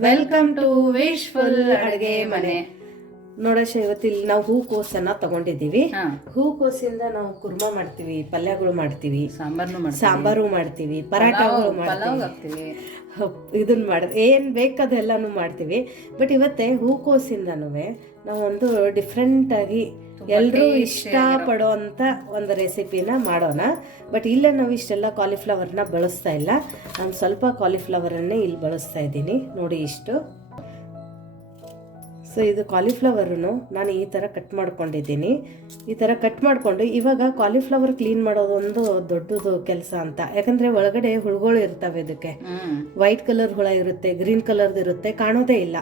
Welcome to wishful ಅಡುಗೆ ಮನೆ. ನೋಡಶ ಇವತ್ತು ಇಲ್ಲಿ ನಾವು ಹೂಕೋಸನ್ನ ತಗೊಂಡಿದ್ದೀವಿ. ಹೂಕೋಸಿಂದ ನಾವು ಕುರ್ಮಾ ಮಾಡ್ತೀವಿ ಪಲ್ಯಗಳು ಮಾಡ್ತೀವಿ ಸಾಂಬಾರು ಸಾಂಬಾರು ಮಾಡ್ತೀವಿ ಪರಾಟಗಳು ಮಾಡ್ತೀವಿ. ಇದನ್ನ ಮಾಡ ಏನ್ ಬೇಕಾದೆಲ್ಲನೂ ಮಾಡ್ತೀವಿ. ಬಟ್ ಇವತ್ತೇ ಹೂಕೋಸಿಂದನೂ ನಾವು ಒಂದು ಡಿಫ್ರೆಂಟ್ ಆಗಿ ಎಲ್ಲರೂ ಇಷ್ಟ ಪಡೋಂಥ ಒಂದು ರೆಸಿಪಿನ ಮಾಡೋಣ. ಬಟ್ ಇಲ್ಲೇ ನಾವು ಇಷ್ಟೆಲ್ಲ ಕಾಲಿಫ್ಲವರ್ನ ಬಳಸ್ತಾ ಇಲ್ಲ. ನಾನು ಸ್ವಲ್ಪ ಕಾಲಿಫ್ಲವರನ್ನೇ ಇಲ್ಲಿ ಬಳಸ್ತಾ ಇದ್ದೀನಿ. ನೋಡಿ ಇಷ್ಟು. ಸೊ ಇದು ಕಾಲಿಫ್ಲವರನ್ನು ನಾನು ಈ ಥರ ಕಟ್ ಮಾಡ್ಕೊಂಡಿದ್ದೀನಿ. ಈ ಥರ ಕಟ್ ಮಾಡಿಕೊಂಡು ಇವಾಗ ಕಾಲಿಫ್ಲವರ್ ಕ್ಲೀನ್ ಮಾಡೋದೊಂದು ದೊಡ್ಡದು ಕೆಲಸ ಅಂತ. ಯಾಕಂದರೆ ಒಳಗಡೆ ಹುಳುಗಳು ಇರ್ತವೆ ಇದಕ್ಕೆ. ವೈಟ್ ಕಲರ್ ಹುಳ ಇರುತ್ತೆ ಗ್ರೀನ್ ಕಲರ್ದು ಇರುತ್ತೆ ಕಾಣೋದೇ ಇಲ್ಲ.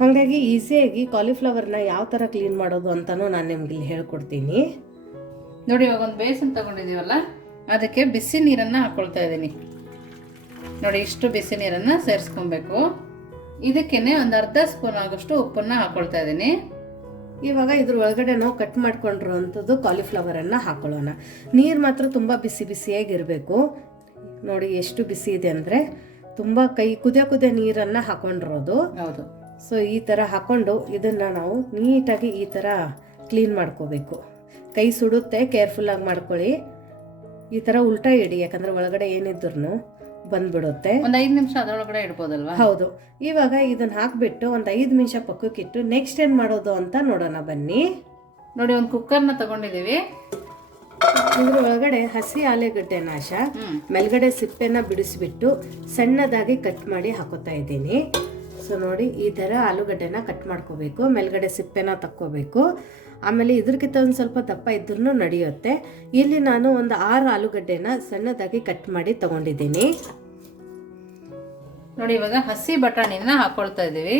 ಹಾಗಾಗಿ ಈಸಿಯಾಗಿ ಕಾಲಿಫ್ಲವರ್ನ ಯಾವ ಥರ ಕ್ಲೀನ್ ಮಾಡೋದು ಅಂತಲೂ ನಾನು ನಿಮ್ಗೆ ಇಲ್ಲಿ ಹೇಳ್ಕೊಡ್ತೀನಿ. ನೋಡಿ ಇವಾಗ ಒಂದು ಬೇಸನ್ ತಗೊಂಡಿದ್ದೀವಲ್ಲ ಅದಕ್ಕೆ ಬಿಸಿ ನೀರನ್ನು ಹಾಕ್ಕೊಳ್ತಾ ಇದ್ದೀನಿ. ನೋಡಿ ಇಷ್ಟು ಬಿಸಿ ನೀರನ್ನು ಸೇರಿಸ್ಕೊಬೇಕು. ಇದಕ್ಕೇನೆ ಒಂದು ಅರ್ಧ ಸ್ಪೂನ್ ಆಗೋಷ್ಟು ಉಪ್ಪನ್ನು ಹಾಕ್ಕೊಳ್ತಾ ಇದ್ದೀನಿ. ಇವಾಗ ಇದ್ರ ಒಳಗಡೆ ನಾವು ಕಟ್ ಮಾಡ್ಕೊಂಡಿರುವಂಥದ್ದು ಕಾಲಿಫ್ಲವರನ್ನು ಹಾಕೊಳ್ಳೋಣ. ನೀರು ಮಾತ್ರ ತುಂಬ ಬಿಸಿ ಬಿಸಿಯಾಗಿರಬೇಕು ನೋಡಿ ಎಷ್ಟು ಬಿಸಿ ಇದೆ ಅಂದರೆ ತುಂಬ ಕೈ ಕುದಿಯೋ ಕುದಿಯೋ ನೀರನ್ನು ಹಾಕೊಂಡಿರೋದು. ಹೌದು. ಸೊ ಈ ಥರ ಹಾಕ್ಕೊಂಡು ಇದನ್ನು ನಾವು ನೀಟಾಗಿ ಈ ಥರ ಕ್ಲೀನ್ ಮಾಡ್ಕೋಬೇಕು. ಕೈ ಸುಡುತ್ತೆ ಕೇರ್ಫುಲ್ಲಾಗಿ ಮಾಡ್ಕೊಳ್ಳಿ. ಈ ಥರ ಉಲ್ಟಾ ಇಡಿ ಯಾಕಂದರೆ ಒಳಗಡೆ ಏನಿದ್ರು ಬಂದ್ಬಿಡುತ್ತೆ. ಒಂದು ಐದು ನಿಮಿಷ ಅದರೊಳಗಡೆ ಇಡ್ಬೋದಲ್ವಾ? ಹೌದು. ಇವಾಗ ಇದನ್ನು ಹಾಕಿಬಿಟ್ಟು ಒಂದು ಐದು ನಿಮಿಷ ಪಕ್ಕಕ್ಕಿಟ್ಟು ನೆಕ್ಸ್ಟ್ ಏನು ಮಾಡೋದು ಅಂತ ನೋಡೋಣ ಬನ್ನಿ. ನೋಡಿ ಒಂದು ಕುಕ್ಕರ್ನ ತಗೊಂಡಿದ್ದೀವಿ ಇದ್ರ ಒಳಗಡೆ ಹಸಿ ಆಲೂಗಡ್ಡೆ ನಾಶ. ಮೇಲ್ಗಡೆ ಸಿಪ್ಪೆನ ಬಿಡಿಸ್ಬಿಟ್ಟು ಸಣ್ಣದಾಗಿ ಕಟ್ ಮಾಡಿ ಹಾಕೋತಾ ಇದ್ದೀನಿ. ಸೊ ನೋಡಿ ಈ ಥರ ಆಲೂಗಡ್ಡೆನ ಕಟ್ ಮಾಡ್ಕೋಬೇಕು, ಮೇಲ್ಗಡೆ ಸಿಪ್ಪೆನ ತಕ್ಕೋಬೇಕು. ಆಮೇಲೆ ಇದ್ರಕ್ಕಿಂತ ಒಂದು ಸ್ವಲ್ಪ ದಪ್ಪ ಇದ್ರೂ ನಡೆಯುತ್ತೆ. ಇಲ್ಲಿ ನಾನು ಒಂದು ಆರು ಆಲೂಗಡ್ಡೆನ ಸಣ್ಣದಾಗಿ ಕಟ್ ಮಾಡಿ ತಗೊಂಡಿದ್ದೀನಿ. ನೋಡಿ ಇವಾಗ ಹಸಿ ಬಟಾಣಿನ ಹಾಕೊಳ್ತಾ ಇದ್ದೀವಿ.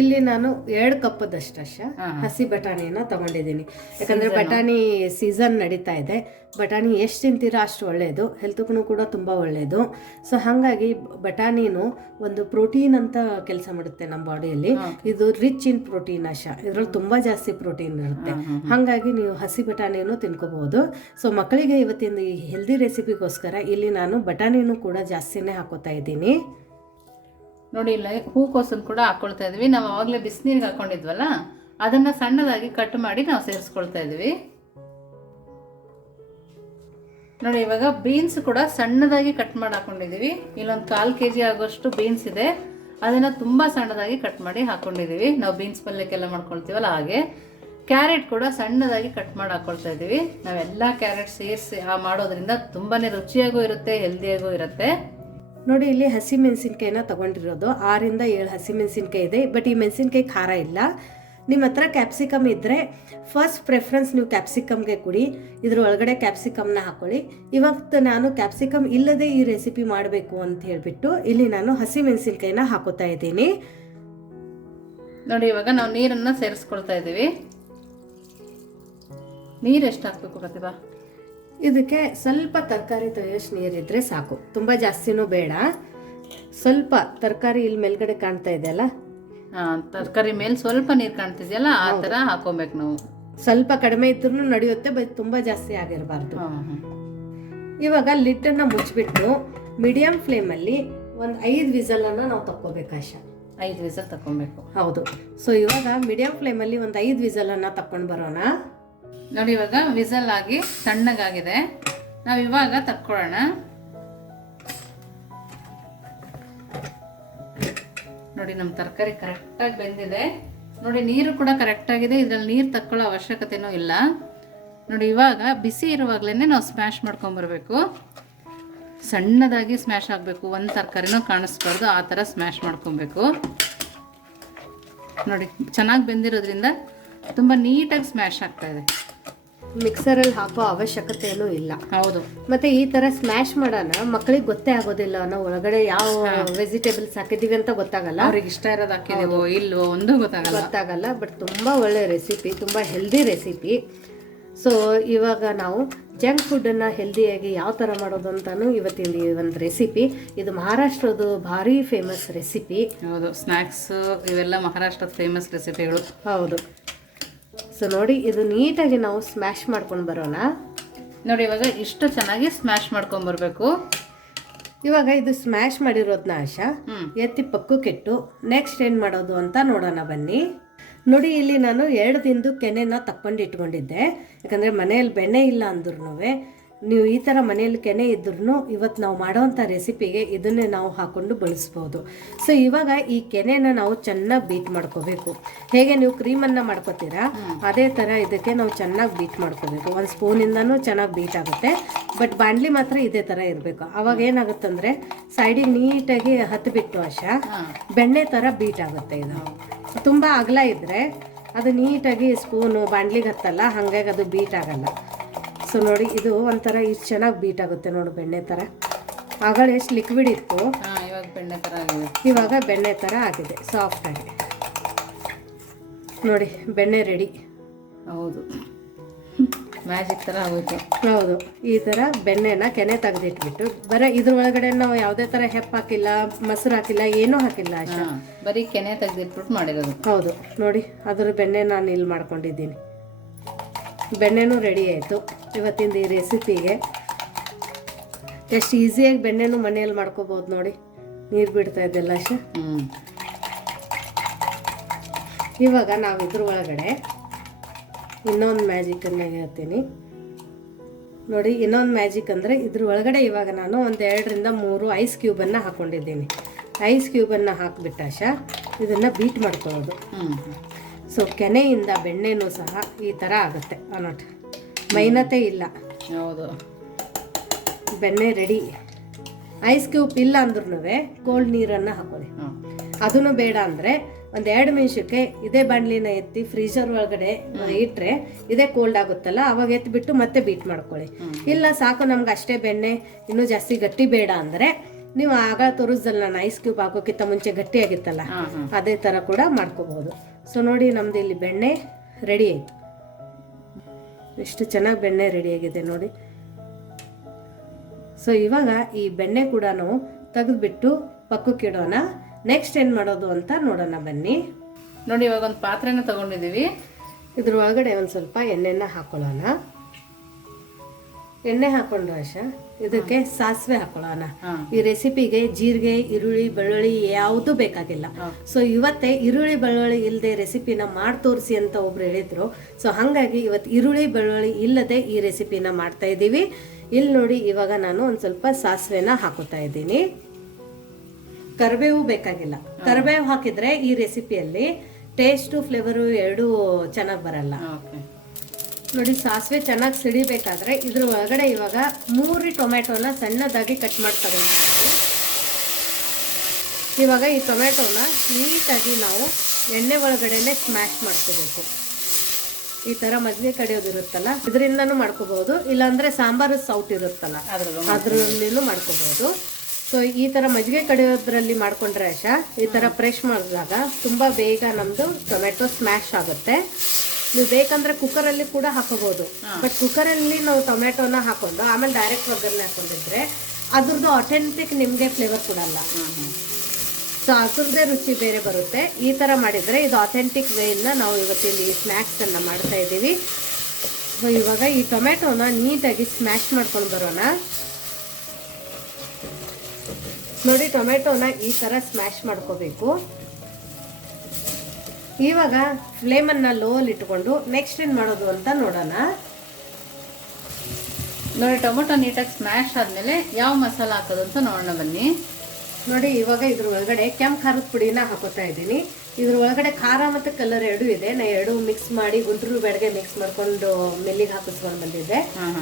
ಇಲ್ಲಿ ನಾನು ಎರಡು ಕಪ್ಪದಷ್ಟಶ. ಹಸಿ ಬಟಾಣಿಯನ್ನ ತಗೊಂಡಿದ್ದೀನಿ. ಯಾಕಂದ್ರೆ ಬಟಾಣಿ ಸೀಸನ್ ನಡೀತಾ ಇದೆ. ಬಟಾಣಿ ಎಷ್ಟು ತಿಂತೀರಾ ಅಷ್ಟು ಒಳ್ಳೆಯದು ಹೆಲ್ತ್ಗೂ ಕೂಡ ತುಂಬ ಒಳ್ಳೆಯದು ಸೊ ಹಾಗಾಗಿ ಬಟಾಣಿನೂ ಒಂದು ಪ್ರೋಟೀನ್ ಅಂತ ಕೆಲಸ ಮಾಡುತ್ತೆ ನಮ್ಮ ಬಾಡಿಯಲ್ಲಿ. ಇದು ರಿಚ್ ಇನ್ ಪ್ರೋಟೀನ್ ಅಶ. ಇದ್ರಲ್ಲಿ ತುಂಬ ಜಾಸ್ತಿ ಪ್ರೋಟೀನ್ ಇರುತ್ತೆ. ಹಾಗಾಗಿ ನೀವು ಹಸಿ ಬಟಾಣಿಯನ್ನು ತಿನ್ಕೋಬಹುದು. ಸೊ ಮಕ್ಕಳಿಗೆ ಇವತ್ತಿನ ಈ ಹೆಲ್ದಿ ರೆಸಿಪಿಗೋಸ್ಕರ ಇಲ್ಲಿ ನಾನು ಬಟಾಣಿನೂ ಕೂಡ ಜಾಸ್ತಿನೇ ಹಾಕೋತಾ ಇದ್ದೀನಿ. ನೋಡಿ, ಇಲ್ಲ ಹೂಕೋಸನ್ನು ಕೂಡ ಹಾಕ್ಕೊಳ್ತಾ ಇದೀವಿ. ನಾವು ಆವಾಗಲೇ ಬಿಸಿನೀರಿಗೆ ಹಾಕೊಂಡಿದ್ವಲ್ಲ, ಅದನ್ನ ಸಣ್ಣದಾಗಿ ಕಟ್ ಮಾಡಿ ನಾವು ಸೇರಿಸ್ಕೊಳ್ತಾ ಇದೀವಿ. ನೋಡಿ, ಇವಾಗ ಬೀನ್ಸ್ ಕೂಡ ಸಣ್ಣದಾಗಿ ಕಟ್ ಮಾಡಿ ಹಾಕೊಂಡಿದೀವಿ ಇಲ್ಲೊಂದು ಕಾಲು ಕೆ ಜಿ ಆಗೋಷ್ಟು ಬೀನ್ಸ್ ಇದೆ. ಅದನ್ನ ತುಂಬಾ ಸಣ್ಣದಾಗಿ ಕಟ್ ಮಾಡಿ ಹಾಕೊಂಡಿದೀವಿ ನಾವು ಬೀನ್ಸ್ ಪಲ್ಯಕ್ಕೆಲ್ಲ ಮಾಡ್ಕೊಳ್ತೀವಲ್ಲ ಹಾಗೆ. ಕ್ಯಾರೆಟ್ ಕೂಡ ಸಣ್ಣದಾಗಿ ಕಟ್ ಮಾಡಿ ಹಾಕೊಳ್ತಾ ಇದೀವಿ ನಾವೆಲ್ಲ ಕ್ಯಾರೆಟ್ ಸೇರಿಸಿ ಮಾಡೋದ್ರಿಂದ ತುಂಬಾನೇ ರುಚಿಯಾಗೂ ಇರುತ್ತೆ, ಹೆಲ್ದಿಯಾಗೂ ಇರುತ್ತೆ. ನೋಡಿ, ಇಲ್ಲಿ ಹಸಿ ಮೆಣಸಿನ್ಕಾಯಿನ ತಗೊಂಡಿರೋದು. ಆರಿಂದ ಏಳು ಹಸಿ ಮೆಣಸಿನ್ಕಾಯಿ ಇದೆ. ಬಟ್ ಈ ಮೆಣಸಿನ್ಕಾಯಿ ಖಾರ ಇಲ್ಲ. ನಿಮ್ಮ ಹತ್ರ ಕ್ಯಾಪ್ಸಿಕಮ್ ಇದ್ದರೆ ಫಸ್ಟ್ ಪ್ರೆಫರೆನ್ಸ್ ನೀವು ಕ್ಯಾಪ್ಸಿಕಮ್ಗೆ ಕೊಡಿ. ಇದ್ರ ಒಳಗಡೆ ಕ್ಯಾಪ್ಸಿಕಮ್ನ ಹಾಕೊಳ್ಳಿ. ಇವತ್ತು ನಾನು ಕ್ಯಾಪ್ಸಿಕಮ್ ಇಲ್ಲದೆ ಈ ರೆಸಿಪಿ ಮಾಡಬೇಕು ಅಂತ ಹೇಳಿಬಿಟ್ಟು ಇಲ್ಲಿ ನಾನು ಹಸಿ ಮೆಣಸಿನ್ಕಾಯಿನ ಹಾಕೋತಾ ಇದ್ದೀನಿ. ನೋಡಿ, ಇವಾಗ ನಾವು ನೀರನ್ನು ಸೇರಿಸ್ಕೊಳ್ತಾ ಇದ್ದೀವಿ. ನೀರು ಎಷ್ಟು ಹಾಕ್ಬೇಕು ಪ್ರತಿಭಾ ಇದಕ್ಕೆ ಸ್ವಲ್ಪ ತರಕಾರಿ ತೊಳೆಯೋಷ್ಟು ನೀರಿದ್ರೆ ಸಾಕು. ತುಂಬ ಜಾಸ್ತಿನೂ ಬೇಡ. ಸ್ವಲ್ಪ ತರಕಾರಿ ಇಲ್ಲಿ ಮೇಲ್ಗಡೆ ಕಾಣ್ತಾ ಇದೆಯಲ್ಲ? ಅಲ್ಲ ತರಕಾರಿ ಮೇಲೆ ಸ್ವಲ್ಪ ನೀರು ಕಾಣ್ತಿದೆಯಲ್ಲ ಆ ಥರ ಹಾಕೋಬೇಕು ನಾವು. ಸ್ವಲ್ಪ ಕಡಿಮೆ ಇದ್ರೂ ನಡೆಯುತ್ತೆ ಬಟ್ ತುಂಬ ಜಾಸ್ತಿ ಆಗಿರಬಾರ್ದು. ಇವಾಗ ಲಿಟ್ಟನ್ನು ಮುಚ್ಚಿಬಿಟ್ಟು ಮೀಡಿಯಂ ಫ್ಲೇಮಲ್ಲಿ ಒಂದು ಐದು ವಿಸಲನ್ನು ನಾವು ತಕ್ಕೋಬೇಕು ಆಶಾ. ಐದು ವಿಸಲ್ ತಕ್ಕೊಬೇಕು. ಹೌದು. ಸೊ ಇವಾಗ ಮೀಡಿಯಂ ಫ್ಲೇಮಲ್ಲಿ ಒಂದು ಐದು ವಿಸಲನ್ನು ತಕೊಂಡು ಬರೋಣ. ನೋಡಿ, ಇವಾಗ ವಿಸಲ್ ಆಗಿ ತಣ್ಣಗಾಗಿದೆ. ನಾವು ಇವಾಗ ತಕ್ಕೊಳ್ಳೋಣ. ನೋಡಿ ನಮ್ಮ ತರಕಾರಿ ಕರೆಕ್ಟಾಗಿ ಬೆಂದಿದೆ. ನೋಡಿ, ನೀರು ಕೂಡ ಕರೆಕ್ಟಾಗಿದೆ ಇದರಲ್ಲಿ ನೀರು ತಕ್ಕೊಳ್ಳೋ ಅವಶ್ಯಕತೆನೂ ಇಲ್ಲ. ನೋಡಿ, ಇವಾಗ ಬಿಸಿ ಇರುವಾಗಲೇ ನಾವು ಸ್ಮ್ಯಾಶ್ ಮಾಡ್ಕೊಂಬರ್ಬೇಕು ಸಣ್ಣದಾಗಿ ಸ್ಮ್ಯಾಶ್ ಆಗಬೇಕು. ಒಂದು ತರಕಾರಿನೂ ಕಾಣಿಸ್ಬಾರ್ದು. ಆ ಥರ ಸ್ಮ್ಯಾಶ್ ಮಾಡ್ಕೊಬೇಕು ನೋಡಿ, ಚೆನ್ನಾಗಿ ಬೆಂದಿರೋದ್ರಿಂದ ತುಂಬ ನೀಟಾಗಿ ಸ್ಮ್ಯಾಶ್ ಆಗ್ತಾ ಇದೆ. ಮಿಕ್ಸರಲ್ಲಿ ಹಾಕೋ ಅವಶ್ಯಕತೆ ಏನೂ ಇಲ್ಲ. ಹೌದು. ಮತ್ತೆ ಈ ತರ ಸ್ಮ್ಯಾಶ್ ಮಾಡೋಣ ಮಕ್ಕಳಿಗೆ ಗೊತ್ತೇ ಆಗೋದಿಲ್ಲ ನಾವು ಒಳಗಡೆ ಯಾವ ವೆಜಿಟೇಬಲ್ಸ್ ಹಾಕಿದೀವಿ ಅಂತ ಗೊತ್ತಾಗಲ್ಲ. ಅವ್ರಿಗೆ ಇಷ್ಟ ಇರೋದು ಹಾಕಿದೀವೋ ಇಲ್ವೋ ಒಂದು ಗೊತ್ತಾಗಲ್ಲ. ಗೊತ್ತಾಗಲ್ಲ ಬಟ್ ತುಂಬ ಒಳ್ಳೆ ರೆಸಿಪಿ ತುಂಬ ಹೆಲ್ದಿ ರೆಸಿಪಿ ಸೊ ಇವಾಗ ನಾವು ಜಂಕ್ ಫುಡ್ಡನ್ನು ಹೆಲ್ದಿಯಾಗಿ ಯಾವ ಥರ ಮಾಡೋದು ಅಂತಲೂ ಇವತ್ತಿನ ಈ ಒಂದು ರೆಸಿಪಿ ಇದು ಮಹಾರಾಷ್ಟ್ರದ್ದು ಭಾರಿ ಫೇಮಸ್ ರೆಸಿಪಿ ಹೌದು ಸ್ನ್ಯಾಕ್ಸ್ ಇವೆಲ್ಲ ಮಹಾರಾಷ್ಟ್ರದ ಫೇಮಸ್ ರೆಸಿಪಿಗಳು ಹೌದು. ಸೊ ನೋಡಿ ಇದು ನೀಟಾಗಿ ನಾವು ಸ್ಮ್ಯಾಶ್ ಮಾಡ್ಕೊಂಡು ಬರೋಣ. ನೋಡಿ ಇವಾಗ ಇಷ್ಟು ಚೆನ್ನಾಗಿ ಸ್ಮ್ಯಾಶ್ ಮಾಡ್ಕೊಂಬರ್ಬೇಕು ಇವಾಗ ಇದು ಸ್ಮ್ಯಾಶ್ ಮಾಡಿರೋದನ್ನ ಆಶಾ. ಎತ್ತಿ ಪಕ್ಕು ಕೆಟ್ಟು ನೆಕ್ಸ್ಟ್ ಏನು ಮಾಡೋದು ಅಂತ ನೋಡೋಣ ಬನ್ನಿ. ನೋಡಿ ಇಲ್ಲಿ ನಾನು ಎರಡು ದಿನದ ಕೆನೆನ ತಕ್ಕೊಂಡು ಇಟ್ಕೊಂಡಿದ್ದೆ. ಯಾಕಂದರೆ ಮನೆಯಲ್ಲಿ ಬೆಣ್ಣೆ ಇಲ್ಲ ಅಂದ್ರೂ ನೀವು ಈ ಥರ ಮನೆಯಲ್ಲಿ ಕೆನೆ ಇದ್ರೂ ಇವತ್ತು ನಾವು ಮಾಡೋವಂಥ ರೆಸಿಪಿಗೆ ಇದನ್ನೇ ನಾವು ಹಾಕ್ಕೊಂಡು ಬಳಸ್ಬೋದು. ಸೊ ಇವಾಗ ಈ ಕೆನೆನ ನಾವು ಚೆನ್ನಾಗಿ ಬೀಟ್ ಮಾಡ್ಕೋಬೇಕು. ಹೇಗೆ ನೀವು ಕ್ರೀಮನ್ನು ಮಾಡ್ಕೋತೀರಾ? ಅದೇ ಥರ ಇದಕ್ಕೆ ನಾವು ಚೆನ್ನಾಗಿ ಬೀಟ್ ಮಾಡ್ಕೋಬೇಕು. ಒಂದು ಸ್ಪೂನಿಂದನೂ ಚೆನ್ನಾಗಿ ಬೀಟ್ ಆಗುತ್ತೆ. ಬಟ್ ಬಾಣಲಿ ಮಾತ್ರ ಇದೇ ಥರ ಇರಬೇಕು. ಅವಾಗ ಏನಾಗುತ್ತಂದರೆ ಸೈಡಿಗೆ ನೀಟಾಗಿ ಹತ್ತು ಬಿಟ್ಟು ಹಾ. ಬೆಣ್ಣೆ ಥರ ಬೀಟ್ ಆಗುತ್ತೆ ಇದು. ತುಂಬ ಅಗಲ ಇದ್ದರೆ ಅದು ನೀಟಾಗಿ ಸ್ಪೂನು ಬಾಣ್ಲಿಗೆ ಹತ್ತಲ್ಲ ಹಾಗಾಗಿ ಅದು ಬೀಟ್ ಆಗಲ್ಲ. ಸೊ ನೋಡಿ ಇದು ಒಂಥರ ಇಷ್ಟು ಚೆನ್ನಾಗಿ ಬೀಟ್ ಆಗುತ್ತೆ ನೋಡು ಬೆಣ್ಣೆ ಥರ ಆಗಳ ಎಷ್ಟು ಲಿಕ್ವಿಡ್ ಇತ್ತು. ಇವಾಗ ಬೆಣ್ಣೆ ಥರ ಆಗಿದೆ. ಇವಾಗ ಬೆಣ್ಣೆ ಥರ ಆಗಿದೆ ಸಾಫ್ಟಾಗಿ ನೋಡಿ ಬೆಣ್ಣೆ ರೆಡಿ ಹೌದು. ಮ್ಯಾಜಿಕ್ ಥರ ಆಗುತ್ತೆ ಹೌದು ಈ ಥರ ಬೆಣ್ಣೆನ ಕೆನೆ ತೆಗೆದಿಟ್ಬಿಟ್ಟು ಬರೀ ಇದ್ರ ಒಳಗಡೆ ನಾವು ಯಾವುದೇ ಥರ ಹೆಪ್ಪು ಹಾಕಿಲ್ಲ ಮೊಸರು ಹಾಕಿಲ್ಲ ಏನೂ ಹಾಕಿಲ್ಲ ಅಷ್ಟೇ. ಬರೀ ಕೆನೆ ತೆಗೆದಿಟ್ಬಿಟ್ಟು ಮಾಡಿರೋದು. ಹೌದು ನೋಡಿ ಅದ್ರ ಬೆಣ್ಣೆ ನಾನು ಇಲ್ಲಿ ಮಾಡ್ಕೊಂಡಿದ್ದೀನಿ. ಬೆಣ್ಣೆನೂ ರೆಡಿ ಆಯಿತು. ಇವತ್ತಿಂದ ಈ ರೆಸಿಪಿಗೆ. ಎಷ್ಟು ಈಸಿಯಾಗಿ ಬೆಣ್ಣೆನೂ ಮನೆಯಲ್ಲಿ ಮಾಡ್ಕೋಬೋದು ನೋಡಿ. ನೀರು ಬಿಡ್ತಾ ಇದ್ದೆಲ್ಲ ಅಷ್ಟು. ಇವಾಗ ನಾವು ಇದ್ರ ಒಳಗಡೆ ಇನ್ನೊಂದು ಮ್ಯಾಜಿಕನ್ನು ಹೇಳ್ತೀನಿ. ನೋಡಿ ಇನ್ನೊಂದು ಮ್ಯಾಜಿಕ್ ಅಂದರೆ ಇದ್ರ ಒಳಗಡೆ ಇವಾಗ ನಾನು ಒಂದು ಎರಡರಿಂದ ಮೂರು ಐಸ್ ಕ್ಯೂಬನ್ನು ಹಾಕ್ಕೊಂಡಿದ್ದೀನಿ ಐಸ್ ಕ್ಯೂಬನ್ನು ಹಾಕಿಬಿಟ್ಟಾಶ ಇದನ್ನು ಬೀಟ್ ಮಾಡ್ಕೊಳ್ಳೋದು. ಸೊ ಕೆನೆಯಿಂದ ಬೆಣ್ಣೆನೂ ಸಹ ಈ ಥರ ಆಗುತ್ತೆ. ಅನ್ನೋಟ್. ಮೈನತೆ ಇಲ್ಲ. ಹೌದು. ಬೆಣ್ಣೆ ರೆಡಿ ಐಸ್ ಕ್ಯೂಬ್ ಇಲ್ಲ ಅಂದ್ರೂ ಕೋಲ್ಡ್ ನೀರನ್ನು ಹಾಕೊಳ್ಳಿ. ಅದನ್ನು ಬೇಡ ಅಂದರೆ ಒಂದು ಎರಡು ನಿಮಿಷಕ್ಕೆ ಇದೇ ಬಾಣಲಿನ ಎತ್ತಿ ಫ್ರೀಜರ್ ಒಳಗಡೆ ಇಟ್ಟರೆ ಇದೇ ಕೋಲ್ಡ್ ಆಗುತ್ತಲ್ಲ ಅವಾಗ ಎತ್ತಿಬಿಟ್ಟು ಮತ್ತೆ ಬೀಟ್ ಮಾಡ್ಕೊಳ್ಳಿ. ಇಲ್ಲ ಸಾಕು ನಮ್ಗೆ ಅಷ್ಟೇ ಬೆಣ್ಣೆ ಇನ್ನೂ ಜಾಸ್ತಿ ಗಟ್ಟಿ ಬೇಡ ಅಂದರೆ ನೀವು ಆಗ ತೋರಿಸ್ದಲ್ಲ ನಾನು ಐಸ್ ಕ್ಯೂಬ್ ಹಾಕೋಕ್ಕಿಂತ ಮುಂಚೆ ಗಟ್ಟಿ ಆಗಿತ್ತಲ್ಲ ಹಾ ಹಾ. ಅದೇ ಥರ ಕೂಡ ಮಾಡ್ಕೋಬಹುದು. ಸೊ ನೋಡಿ ನಮ್ದು ಇಲ್ಲಿ ಬೆಣ್ಣೆ ರೆಡಿ ಆಯಿತು. ಎಷ್ಟು ಚೆನ್ನಾಗಿ ಬೆಣ್ಣೆ ರೆಡಿಯಾಗಿದೆ ನೋಡಿ. ಸೊ ಇವಾಗ ಈ ಬೆಣ್ಣೆ ಕೂಡ ನಾವು ತೆಗೆದುಬಿಟ್ಟು ಪಕ್ಕಕ್ಕೆ ಇಡೋಣ. ನೆಕ್ಸ್ಟ್ ಏನು ಮಾಡೋದು ಅಂತ ನೋಡೋಣ ಬನ್ನಿ. ನೋಡಿ ಇವಾಗ ಒಂದು ಪಾತ್ರೆನ ತಗೊಂಡಿದೀವಿ ಇದ್ರ ಒಳಗಡೆ ಒಂದು ಸ್ವಲ್ಪ ಎಣ್ಣೆನ ಹಾಕೊಳ್ಳೋಣ. ಎಣ್ಣೆ ಹಾಕೊಂಡು ಆಶಾ? ಇದಕ್ಕೆ ಸಾಸಿವೆ ಹಾಕೊಳ್ಳೋಣ. ಈ ರೆಸಿಪಿಗೆ ಜೀರಿಗೆ ಈರುಳ್ಳಿ ಬೆಳ್ಳುಳ್ಳಿ ಯಾವುದು ಬೇಕಾಗಿಲ್ಲ. ಸೊ ಇವತ್ತೇ ಈರುಳ್ಳಿ ಬೆಳ್ಳುಳ್ಳಿ ಇಲ್ಲದೆ ರೆಸಿಪಿನ ಮಾಡಿ ತೋರಿಸಿ ಅಂತ ಒಬ್ರು ಹೇಳಿದ್ರು. ಸೊ ಹಾಗಾಗಿ ಇವತ್ತು ಈರುಳ್ಳಿ ಬೆಳ್ಳುಳ್ಳಿ ಇಲ್ಲದೆ ಈ ರೆಸಿಪಿನ ಮಾಡ್ತಾ ಇದ್ದೀವಿ. ಇಲ್ಲಿ ನೋಡಿ ಇವಾಗ ನಾನು ಒಂದು ಸ್ವಲ್ಪ ಸಾಸಿವೆನ ಹಾಕೋತಾ ಇದ್ದೀನಿ. ಕರಿಬೇವು ಬೇಕಾಗಿಲ್ಲ. ಕರಿಬೇವು ಹಾಕಿದ್ರೆ ಈ ರೆಸಿಪಿಯಲ್ಲಿ ಟೇಸ್ಟು ಫ್ಲೇವರು ಎರಡೂ ಚೆನ್ನಾಗಿ ಬರಲ್ಲ. ನೋಡಿ ಸಾಸಿವೆ ಚೆನ್ನಾಗಿ ಸಿಡಿಬೇಕಾದ್ರೆ ಇದ್ರ ಒಳಗಡೆ ಇವಾಗ ಮೂರು ಟೊಮೆಟೊನ ಸಣ್ಣದಾಗಿ ಕಟ್ ಮಾಡ್ತಾರೆ ಇವಾಗ ಈ ಟೊಮೆಟೊನ ನೀಟಾಗಿ ನಾವು ಎಣ್ಣೆ ಒಳಗಡೆನೆ ಸ್ಮ್ಯಾಶ್ ಮಾಡ್ಕೋಬೇಕು. ಈ ಥರ ಮಜ್ಜಿಗೆ ಕಡಿಯೋದಿರುತ್ತಲ್ಲ ಇದರಿಂದನೂ ಮಾಡ್ಕೋಬಹುದು. ಇಲ್ಲಾಂದ್ರೆ ಸಾಂಬಾರು ಸೌಟ್ ಇರುತ್ತಲ್ಲ ಅದ್ರಲ್ಲಿ ಅದರಲ್ಲಿನೂ ಮಾಡ್ಕೋಬಹುದು. ಸೊ ಈ ಥರ ಮಜ್ಜಿಗೆ ಕಡಿಯೋದ್ರಲ್ಲಿ ಮಾಡ್ಕೊಂಡ್ರೆ ಆಶಾ ಈ ಥರ ಫ್ರೆಶ್ ಮಾಡಿದಾಗ ತುಂಬ ಬೇಗ ನಮ್ಮದು ಟೊಮೆಟೊ ಸ್ಮ್ಯಾಶ್ ಆಗುತ್ತೆ. ನೀವು ಬೇಕಂದ್ರೆ ಕುಕ್ಕರಲ್ಲಿ ಕೂಡ ಹಾಕೋಬಹುದು. ಬಟ್ ಕುಕ್ಕರಲ್ಲಿ ನಾವು ಟೊಮೆಟೊನ ಹಾಕೊಂಡು ಆಮೇಲೆ ಡೈರೆಕ್ಟ್ ಒಗ್ಗರಣೆ ಹಾಕೊಂಡಿದ್ರೆ ಅದ್ರದ್ದು ಅಥೆಂಟಿಕ್ ನಿಮಗೆ ಫ್ಲೇವರ್ ಕೊಡಲ್ಲ. ಸೊ ಅದ್ರದ್ದೇ ರುಚಿ ಬೇರೆ ಬರುತ್ತೆ. ಈ ಥರ ಮಾಡಿದರೆ ಇದು ಅಥೆಂಟಿಕ್ ವೇಯಿಂದ ನಾವು ಇವತ್ತಿನ ಈ ಸ್ನ್ಯಾಕ್ಸನ್ನು ಮಾಡ್ತಾ ಇದ್ದೀವಿ. ಸೊ ಇವಾಗ ಈ ಟೊಮೆಟೊನ ನೀಟಾಗಿ ಸ್ಮ್ಯಾಶ್ ಮಾಡ್ಕೊಂಡು ಬರೋಣ. ನೋಡಿ ಟೊಮೆಟೊನ ಈ ಥರ ಸ್ಮ್ಯಾಶ್ ಮಾಡ್ಕೋಬೇಕು. ಇವಾಗ ಫ್ಲೇಮನ್ನು ಲೋಲ್ ಇಟ್ಕೊಂಡು ನೆಕ್ಸ್ಟ್ ಏನು ಮಾಡೋದು ಅಂತ ನೋಡೋಣ. ನೋಡಿ ಟೊಮೊಟೊ ನೀಟಾಗಿ ಸ್ಮ್ಯಾಶ್ ಆದಮೇಲೆ ಯಾವ ಮಸಾಲ ಹಾಕೋದು ಅಂತ ನೋಡೋಣ ಬನ್ನಿ. ನೋಡಿ ಇವಾಗ ಇದ್ರ ಒಳಗಡೆ ಕೆಂಪು ಖಾರದ ಪುಡಿನ ಹಾಕೋತಾ ಇದ್ದೀನಿ. ಇದ್ರ ಒಳಗಡೆ ಖಾರ ಮತ್ತು ಕಲರ್ ಎರಡೂ ಇದೆ. ನಾ ಎರಡು ಮಿಕ್ಸ್ ಮಾಡಿ ಗುಂಟ್ರು ಬೆಳಗ್ಗೆ ಮಿಕ್ಸ್ ಮಾಡ್ಕೊಂಡು ಮೆಲ್ಲಿಗೆ ಹಾಕಿಸ್ಕೊಂಡು ಬಂದಿದ್ದೆ.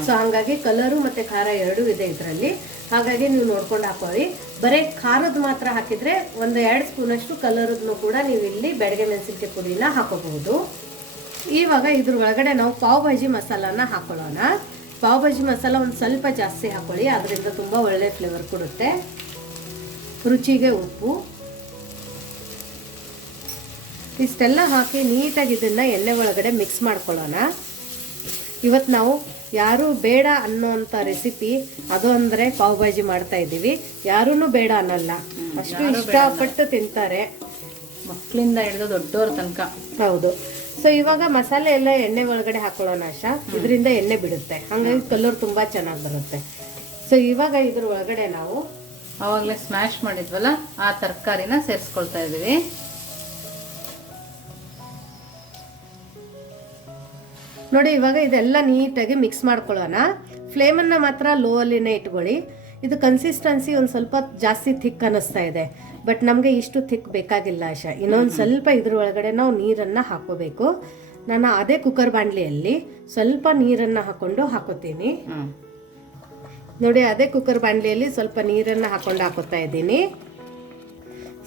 ಸೊ ಹಾಗಾಗಿ ಕಲರು ಮತ್ತು ಖಾರ ಎರಡೂ ಇದೆ ಇದರಲ್ಲಿ. ಹಾಗಾಗಿ ನೀವು ನೋಡ್ಕೊಂಡು ಹಾಕೋರಿ ಬರೀ ಖಾರದ ಮಾತ್ರ ಹಾಕಿದ್ರೆ ಒಂದು ಎರಡು ಸ್ಪೂನಷ್ಟು ಕಲರದನ್ನು ಕೂಡ ನೀವು ಇಲ್ಲಿ ಬೆಳಗ್ಗೆ ಮೆಣಸಿನ್ಕಾಯಿ ಪುಡಿನ ಹಾಕೋಬಹುದು. ಇವಾಗ ಇದ್ರ ಒಳಗಡೆ ನಾವು ಪಾವ್ ಭಾಜಿ ಮಸಾಲಾನ ಹಾಕೊಳ್ಳೋಣ. ಪಾವ್ ಭಾಜಿ ಮಸಾಲ ಒಂದು ಸ್ವಲ್ಪ ಜಾಸ್ತಿ ಹಾಕೊಳ್ಳಿ. ಅದರಿಂದ ತುಂಬ ಒಳ್ಳೆ ಫ್ಲೇವರ್ ಕೊಡುತ್ತೆ. ರುಚಿಗೆ ಉಪ್ಪು. ಇಷ್ಟೆಲ್ಲ ಹಾಕಿ ನೀಟಾಗಿ ಇದನ್ನು ಎಣ್ಣೆ ಒಳಗಡೆ ಮಿಕ್ಸ್ ಮಾಡ್ಕೊಳ್ಳೋಣ. ಇವತ್ತು ನಾವು ಯಾರು ಬೇಡ ಅನ್ನೋಂಥ ರೆಸಿಪಿ ಅದು ಅಂದರೆ ಪಾವ್ ಭಾಜಿ ಮಾಡ್ತಾ ಇದ್ದೀವಿ. ಯಾರೂ ಬೇಡ ಅನ್ನಲ್ಲ. ಅಷ್ಟು ಇಷ್ಟಪಟ್ಟು ತಿಂತಾರೆ. ಮಕ್ಕಳಿಂದ ಹಿಡಿದು ದೊಡ್ಡವ್ರ ತನಕ. ಹೌದು. ಸೊ ಇವಾಗ ಮಸಾಲೆ ಎಲ್ಲ ಎಣ್ಣೆ ಒಳಗಡೆ ಹಾಕೊಳ್ಳೋಣ ಆಶಾ. ಇದರಿಂದ ಎಣ್ಣೆ ಬಿಡುತ್ತೆ. ಹಾಗಾಗಿ ಕಲರ್ ತುಂಬ ಚೆನ್ನಾಗಿ ಬರುತ್ತೆ. ಸೊ ಇವಾಗ ಇದ್ರ ಒಳಗಡೆ ನಾವು ಆವಾಗಲೇ ಸ್ಮ್ಯಾಶ್ ಮಾಡಿದ್ವಲ್ಲ ಆ ತರಕಾರಿನ ಸೇರಿಸ್ಕೊಳ್ತಾ ಇದ್ದೀವಿ. ನೋಡಿ, ಇವಾಗ ಇದೆಲ್ಲ ನೀಟಾಗಿ ಮಿಕ್ಸ್ ಮಾಡ್ಕೊಳ್ಳೋಣ. ಫ್ಲೇಮನ್ನು ಮಾತ್ರ ಲೋ ಅಲ್ಲಿನೇ ಇಟ್ಕೊಳ್ಳಿ. ಇದು ಕನ್ಸಿಸ್ಟೆನ್ಸಿ ಒಂದು ಸ್ವಲ್ಪ ಜಾಸ್ತಿ ಥಿಕ್ ಅನ್ನಿಸ್ತಾ ಇದೆ. ಬಟ್ ನಮಗೆ ಇಷ್ಟು ಥಿಕ್ ಬೇಕಾಗಿಲ್ಲ, ಆಶ. ಇನ್ನೊಂದು ಸ್ವಲ್ಪ ಇದ್ರ ಒಳಗಡೆ ನಾವು ನೀರನ್ನು ಹಾಕೋಬೇಕು ನಾನು ಅದೇ ಕುಕ್ಕರ್ ಬಾಣಲಿಯಲ್ಲಿ ಸ್ವಲ್ಪ ನೀರನ್ನು ಹಾಕೊಂಡು ಹಾಕೋತೀನಿ. ನೋಡಿ, ಅದೇ ಕುಕ್ಕರ್ ಬಾಣಲಿಯಲ್ಲಿ ಸ್ವಲ್ಪ ನೀರನ್ನು ಹಾಕೊಂಡು ಹಾಕೋತಾ ಇದ್ದೀನಿ.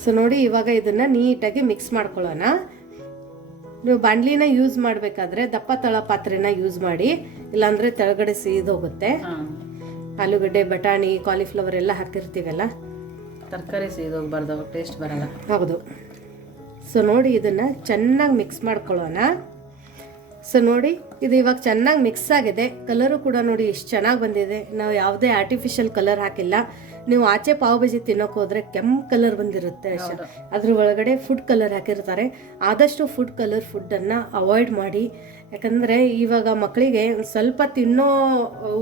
ಸೊ ನೋಡಿ, ಇವಾಗ ಇದನ್ನು ನೀಟಾಗಿ ಮಿಕ್ಸ್ ಮಾಡ್ಕೊಳ್ಳೋಣ. ನೀವು ಬಾಣಲಿನ ಯೂಸ್ ಮಾಡಬೇಕಾದ್ರೆ ದಪ್ಪ ತಳ ಪಾತ್ರೆನ ಯೂಸ್ ಮಾಡಿ ಇಲ್ಲಾಂದ್ರೆ ತೆಳಗಡೆ ಸೀದೋಗುತ್ತೆ ಆಲೂಗಡ್ಡೆ ಬಟಾಣಿ ಕಾಲಿಫ್ಲವರ್ ಎಲ್ಲ ಹಾಕಿರ್ತೀವಲ್ಲ ತರಕಾರಿ ಸೀದೋಗ್ಬಾರ್ದು ಟೇಸ್ಟ್ ಬರಲ್ಲ. ಹೌದು. ಸೊ ನೋಡಿ ಇದನ್ನು ಚೆನ್ನಾಗಿ ಮಿಕ್ಸ್ ಮಾಡ್ಕೊಳ್ಳೋಣ. ಸೊ ನೋಡಿ ಇದು ಇವಾಗ ಚೆನ್ನಾಗಿ ಮಿಕ್ಸ್ ಆಗಿದೆ. ಕಲರು ಕೂಡ ನೋಡಿ ಎಷ್ಟು ಚೆನ್ನಾಗಿ ಬಂದಿದೆ. ನಾವು ಯಾವುದೇ ಆರ್ಟಿಫಿಷಿಯಲ್ ಕಲರ್ ಹಾಕಿಲ್ಲ. ನೀವು ಆಚೆ ಪಾವ್ ಬಜಿ ತಿನ್ನೋಕೆ ಹೋದ್ರೆ ಕೆಂಪು ಕಲರ್ ಬಂದಿರುತ್ತೆ ಅಷ್ಟೇ ಅದ್ರ ಒಳಗಡೆ ಫುಡ್ ಕಲರ್ ಹಾಕಿರ್ತಾರೆ. ಆದಷ್ಟು ಫುಡ್ ಕಲರ್ ಫುಡ್ಡನ್ನು ಅವಾಯ್ಡ್ ಮಾಡಿ. ಯಾಕಂದರೆ ಇವಾಗ ಮಕ್ಕಳಿಗೆ ಸ್ವಲ್ಪ ತಿನ್ನೋ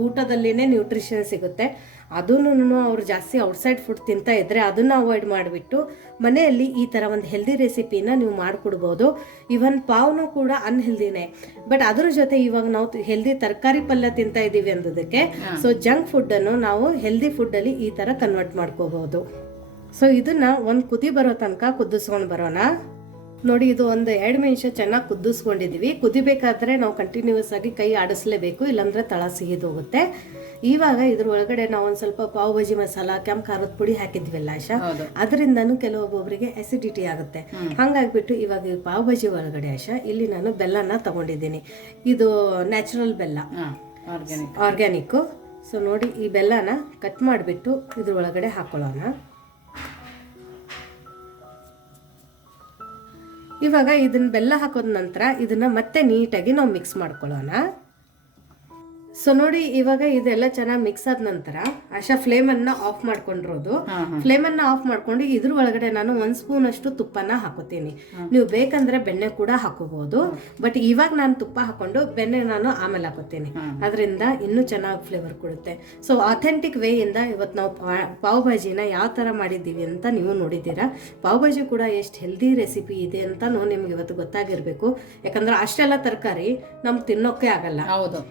ಊಟದಲ್ಲಿನೇ ನ್ಯೂಟ್ರಿಷನ್ ಸಿಗುತ್ತೆ. ಅದನ್ನು ಅವರು ಜಾಸ್ತಿ ಔಟ್ಸೈಡ್ ಫುಡ್ ತಿಂತಾ ಇದ್ದರೆ ಅದನ್ನು ಅವಾಯ್ಡ್ ಮಾಡಿಬಿಟ್ಟು ಮನೆಯಲ್ಲಿ ಈ ಥರ ಒಂದು ಹೆಲ್ದಿ ರೆಸಿಪಿನ ನೀವು ಮಾಡಿಕೊಡ್ಬೋದು. ಇವನ್ ಪಾವ್ನು ಕೂಡ ಅನ್ಹೆಲ್ದಿನೇ ಬಟ್ ಅದ್ರ ಜೊತೆ ಇವಾಗ ನಾವು ಹೆಲ್ದಿ ತರಕಾರಿ ಪಲ್ಯ ತಿಂತಾ ಇದ್ದೀವಿ ಅಂದದಕ್ಕೆ ಸೊ ಜಂಕ್ ಫುಡ್ಡನ್ನು ನಾವು ಹೆಲ್ದಿ ಫುಡ್ಡಲ್ಲಿ ಈ ಥರ ಕನ್ವರ್ಟ್ ಮಾಡ್ಕೋಬಹುದು ಸೊ ಇದನ್ನ ಒಂದು ಕುದಿ ಬರೋ ತನಕ ಕುದಿಸ್ಕೊಂಡು ಬರೋಣ. ನೋಡಿ ಇದು ಒಂದು ಎರಡು ನಿಮಿಷ ಚೆನ್ನಾಗಿ ಕುದಿಸ್ಕೊಂಡಿದ್ದೀವಿ ಕುದಿಬೇಕಾದ್ರೆ ನಾವು ಕಂಟಿನ್ಯೂಸ್ ಆಗಿ ಕೈ ಆಡಿಸ್ಲೇಬೇಕು ಇಲ್ಲಾಂದ್ರೆ ತಳ ಸಿಹಿದೋಗುತ್ತೆ. ಇವಾಗ ಇದ್ರ ಒಳಗಡೆ ನಾವು ಒಂದು ಸ್ವಲ್ಪ ಪಾವ್ ಭಾಜಿ ಮಸಾಲ ಕೆಂಪು ಖಾರದ ಪುಡಿ ಹಾಕಿದ್ವಿಲ್ಲ ಆಶಾ? ಅದರಿಂದನು ಕೆಲವೊಬ್ಬೊಬ್ಬರಿಗೆ ಅಸಿಡಿಟಿ ಆಗುತ್ತೆ. ಹಂಗಾಗ್ಬಿಟ್ಟು ಇವಾಗ ಈ ಪಾವ್ ಭಾಜಿ ಒಳಗಡೆ ಆಶಾ ಇಲ್ಲಿ ನಾನು ಬೆಲ್ಲನ ತಗೊಂಡಿದ್ದೀನಿ. ಇದು ನ್ಯಾಚುರಲ್ ಬೆಲ್ಲ. ಆರ್ಗ್ಯಾನಿಕ್ ಸೊ ನೋಡಿ ಈ ಬೆಲ್ಲನ ಕಟ್ ಮಾಡಿಬಿಟ್ಟು ಇದ್ರ ಒಳಗಡೆ ಹಾಕೊಳ್ಳೋಣ. ಇವಾಗ ಇದನ್ನ ಬೆಲ್ಲ ಹಾಕೋದ ನಂತರ ಇದನ್ನ ಮತ್ತೆ ನೀಟಾಗಿ ನಾವು ಮಿಕ್ಸ್ ಮಾಡ್ಕೊಳ್ಳೋಣ. ಸೊ ನೋಡಿ ಇವಾಗ ಇದೆಲ್ಲ ಚೆನ್ನಾಗಿ ಮಿಕ್ಸ್ ಆದ ನಂತರ ಆಶಾ ಅನ್ನ ಆಫ್ ಮಾಡ್ಕೊಂಡಿರೋದು. ಫ್ಲೇಮ್ ಅನ್ನ ಫ್ಲೇಮನ್ನ ಆಫ್ ಮಾಡ್ಕೊಂಡು ಇದ್ರ ಒಳಗಡೆ ನಾನು ಒಂದ್ ಸ್ಪೂನ್ ಅಷ್ಟು ತುಪ್ಪನ ಹಾಕೋತೀನಿ ನೀವು ಬೇಕಂದ್ರೆ ಬೆಣ್ಣೆ ಕೂಡ ಹಾಕೋಬಹುದು ಬಟ್ ಇವಾಗ ನಾನು ತುಪ್ಪ ಹಾಕೊಂಡು ಬೆಣ್ಣೆ ನಾನು ಆಮೇಲೆ ಹಾಕೋತೀನಿ. ಅದರಿಂದ ಇನ್ನೂ ಚೆನ್ನಾಗಿ ಫ್ಲೇವರ್ ಕೊಡುತ್ತೆ. ಸೊ ಅಥೆಂಟಿಕ್ ವೇಯಿಂದ ಇವತ್ತು ನಾವು ಪಾವ್ ಭಾಜಿನ ಯಾವ ತರ ಮಾಡಿದ್ದೀವಿ ಅಂತ ನೀವು ನೋಡಿದ್ದೀರಾ. ಪಾವ್ ಭಾಜಿ ಕೂಡ ಎಷ್ಟು ಹೆಲ್ದಿ ರೆಸಿಪಿ ಇದೆ ಅಂತ ನಿಮ್ಗೆ ಇವತ್ತು ಗೊತ್ತಾಗಿರಬೇಕು. ಯಾಕಂದ್ರೆ ಅಷ್ಟೆಲ್ಲ ತರಕಾರಿ ನಮ್ಗೆ ತಿನ್ನೋಕೆ ಆಗಲ್ಲ. ಹೌದು.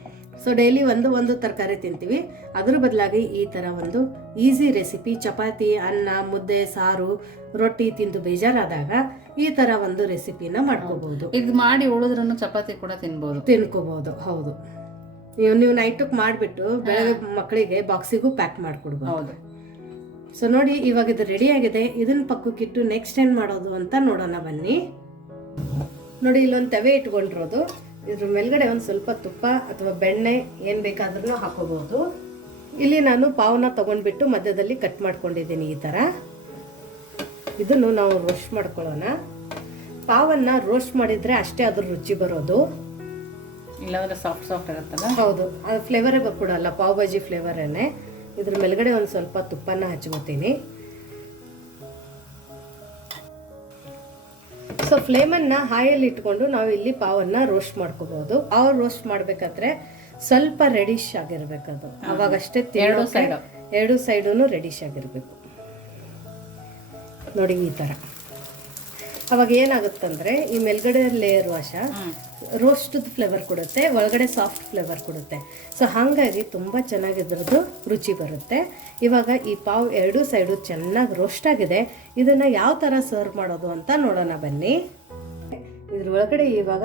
ಸೊ ಡೈಲಿ ಒಂದು ಒಂದು ತರಕಾರಿ ತಿಂತೀವಿ. ಅದ್ರ ಬದಲಾಗಿ ಈ ಥರ ಒಂದು ಈಸಿ ರೆಸಿಪಿ ಚಪಾತಿ ಅನ್ನ ಮುದ್ದೆ ಸಾರು ರೊಟ್ಟಿ ತಿಂದು ಬೇಜಾರಾದಾಗ ಈ ತರ ಒಂದು ರೆಸಿಪಿನ ಮಾಡ್ಕೋಬಹುದು ಇದು ಮಾಡಿ ಉಳಿದ್ರೂ ಚಪಾತಿ ಕೂಡ ತಿನ್ಬೋದು. ತಿನ್ಕೋಬಹುದು ಹೌದು. ನೀವು ನೀವು ನೈಟಕ್ಕೆ ಮಾಡಿಬಿಟ್ಟು ಬೆಳಗ್ಗೆ ಮಕ್ಕಳಿಗೆ ಬಾಕ್ಸಿಗೂ ಪ್ಯಾಕ್ ಮಾಡಿಕೊಡ್ಬೋದು. ಹೌದು. ಸೊ ನೋಡಿ ಇವಾಗ ಇದು ರೆಡಿ ಆಗಿದೆ. ಇದನ್ನ ಪಕ್ಕಕ್ಕಿಟ್ಟು ನೆಕ್ಸ್ಟ್ ಏನು ಮಾಡೋದು ಅಂತ ನೋಡೋಣ ಬನ್ನಿ. ನೋಡಿ ಇಲ್ಲೊಂದು ತವೆ ಇಟ್ಕೊಂಡಿರೋದು. ಇದ್ರ ಮೇಲ್ಗಡೆ ಒಂದು ಸ್ವಲ್ಪ ತುಪ್ಪ ಅಥವಾ ಬೆಣ್ಣೆ ಏನು ಬೇಕಾದ್ರೂ ಹಾಕೋಬಹುದು. ಇಲ್ಲಿ ನಾನು ಪಾವನ ತಗೊಂಡ್ಬಿಟ್ಟು ಮಧ್ಯದಲ್ಲಿ ಕಟ್ ಮಾಡ್ಕೊಂಡಿದ್ದೀನಿ ಈ ಥರ ಇದನ್ನು ನಾವು ರೋಸ್ಟ್ ಮಾಡ್ಕೊಳ್ಳೋಣ. ಪಾವನ್ನ ರೋಸ್ಟ್ ಮಾಡಿದ್ರೆ ಅಷ್ಟೇ ಅದ್ರ ರುಚಿ ಬರೋದು. ಇಲ್ಲಾಂದ್ರೆ ಸಾಫ್ಟ್ ಸಾಫ್ಟ್ ಆಗುತ್ತಲ್ಲ ಹೌದು ಅದು ಫ್ಲೇವರೇ ಬರ್ಕೊಡಲ್ಲ ಪಾವ್ ಭಾಜಿ ಫ್ಲೇವರೇನೆ ಇದ್ರ ಮೇಲ್ಗಡೆ ಒಂದು ಸ್ವಲ್ಪ ತುಪ್ಪನ ಹಚ್ಕೋತೀನಿ. ಸೊ ಫ್ಲೇಮನ್ನು ಹಾಯಲ್ಲಿ ಇಟ್ಕೊಂಡು ನಾವು ಇಲ್ಲಿ ಪಾವನ್ನ ರೋಸ್ಟ್ ಮಾಡ್ಕೋಬಹುದು ಪಾವ್ ರೋಸ್ಟ್ ಮಾಡಬೇಕಾದ್ರೆ ಸ್ವಲ್ಪ ರೆಡಿಶ್ ಆಗಿರ್ಬೇಕದು. ಅವಾಗಷ್ಟೇ ಎರಡು ಸೈಡ್. ಎರಡು ಸೈಡೂ ರೆಡಿಶ್ ಆಗಿರಬೇಕು. ನೋಡಿ ಈ ಥರ ಅವಾಗ ಏನಾಗುತ್ತಂದ್ರೆ ಈ ಮೇಲ್ಗಡೆ ಲೇಯರ್ ವಾಶ ರೋಸ್ಟ್ ರೋಸ್ಟದ್ ಫ್ಲೇವರ್ ಕೊಡುತ್ತೆ ಒಳಗಡೆ ಸಾಫ್ಟ್ ಫ್ಲೇವರ್ ಕೊಡುತ್ತೆ. ಸೊ ಹಾಗಾಗಿ ತುಂಬ ಚೆನ್ನಾಗಿ ಇದ್ರದ್ದು ರುಚಿ ಬರುತ್ತೆ. ಇವಾಗ ಈ ಪಾವ್ ಎರಡೂ ಸೈಡು ಚೆನ್ನಾಗಿ ರೋಸ್ಟ್ ಆಗಿದೆ. ಇದನ್ನು ಯಾವ ಥರ ಸರ್ವ್ ಮಾಡೋದು ಅಂತ ನೋಡೋಣ ಬನ್ನಿ. ಇದ್ರ ಒಳಗಡೆ ಇವಾಗ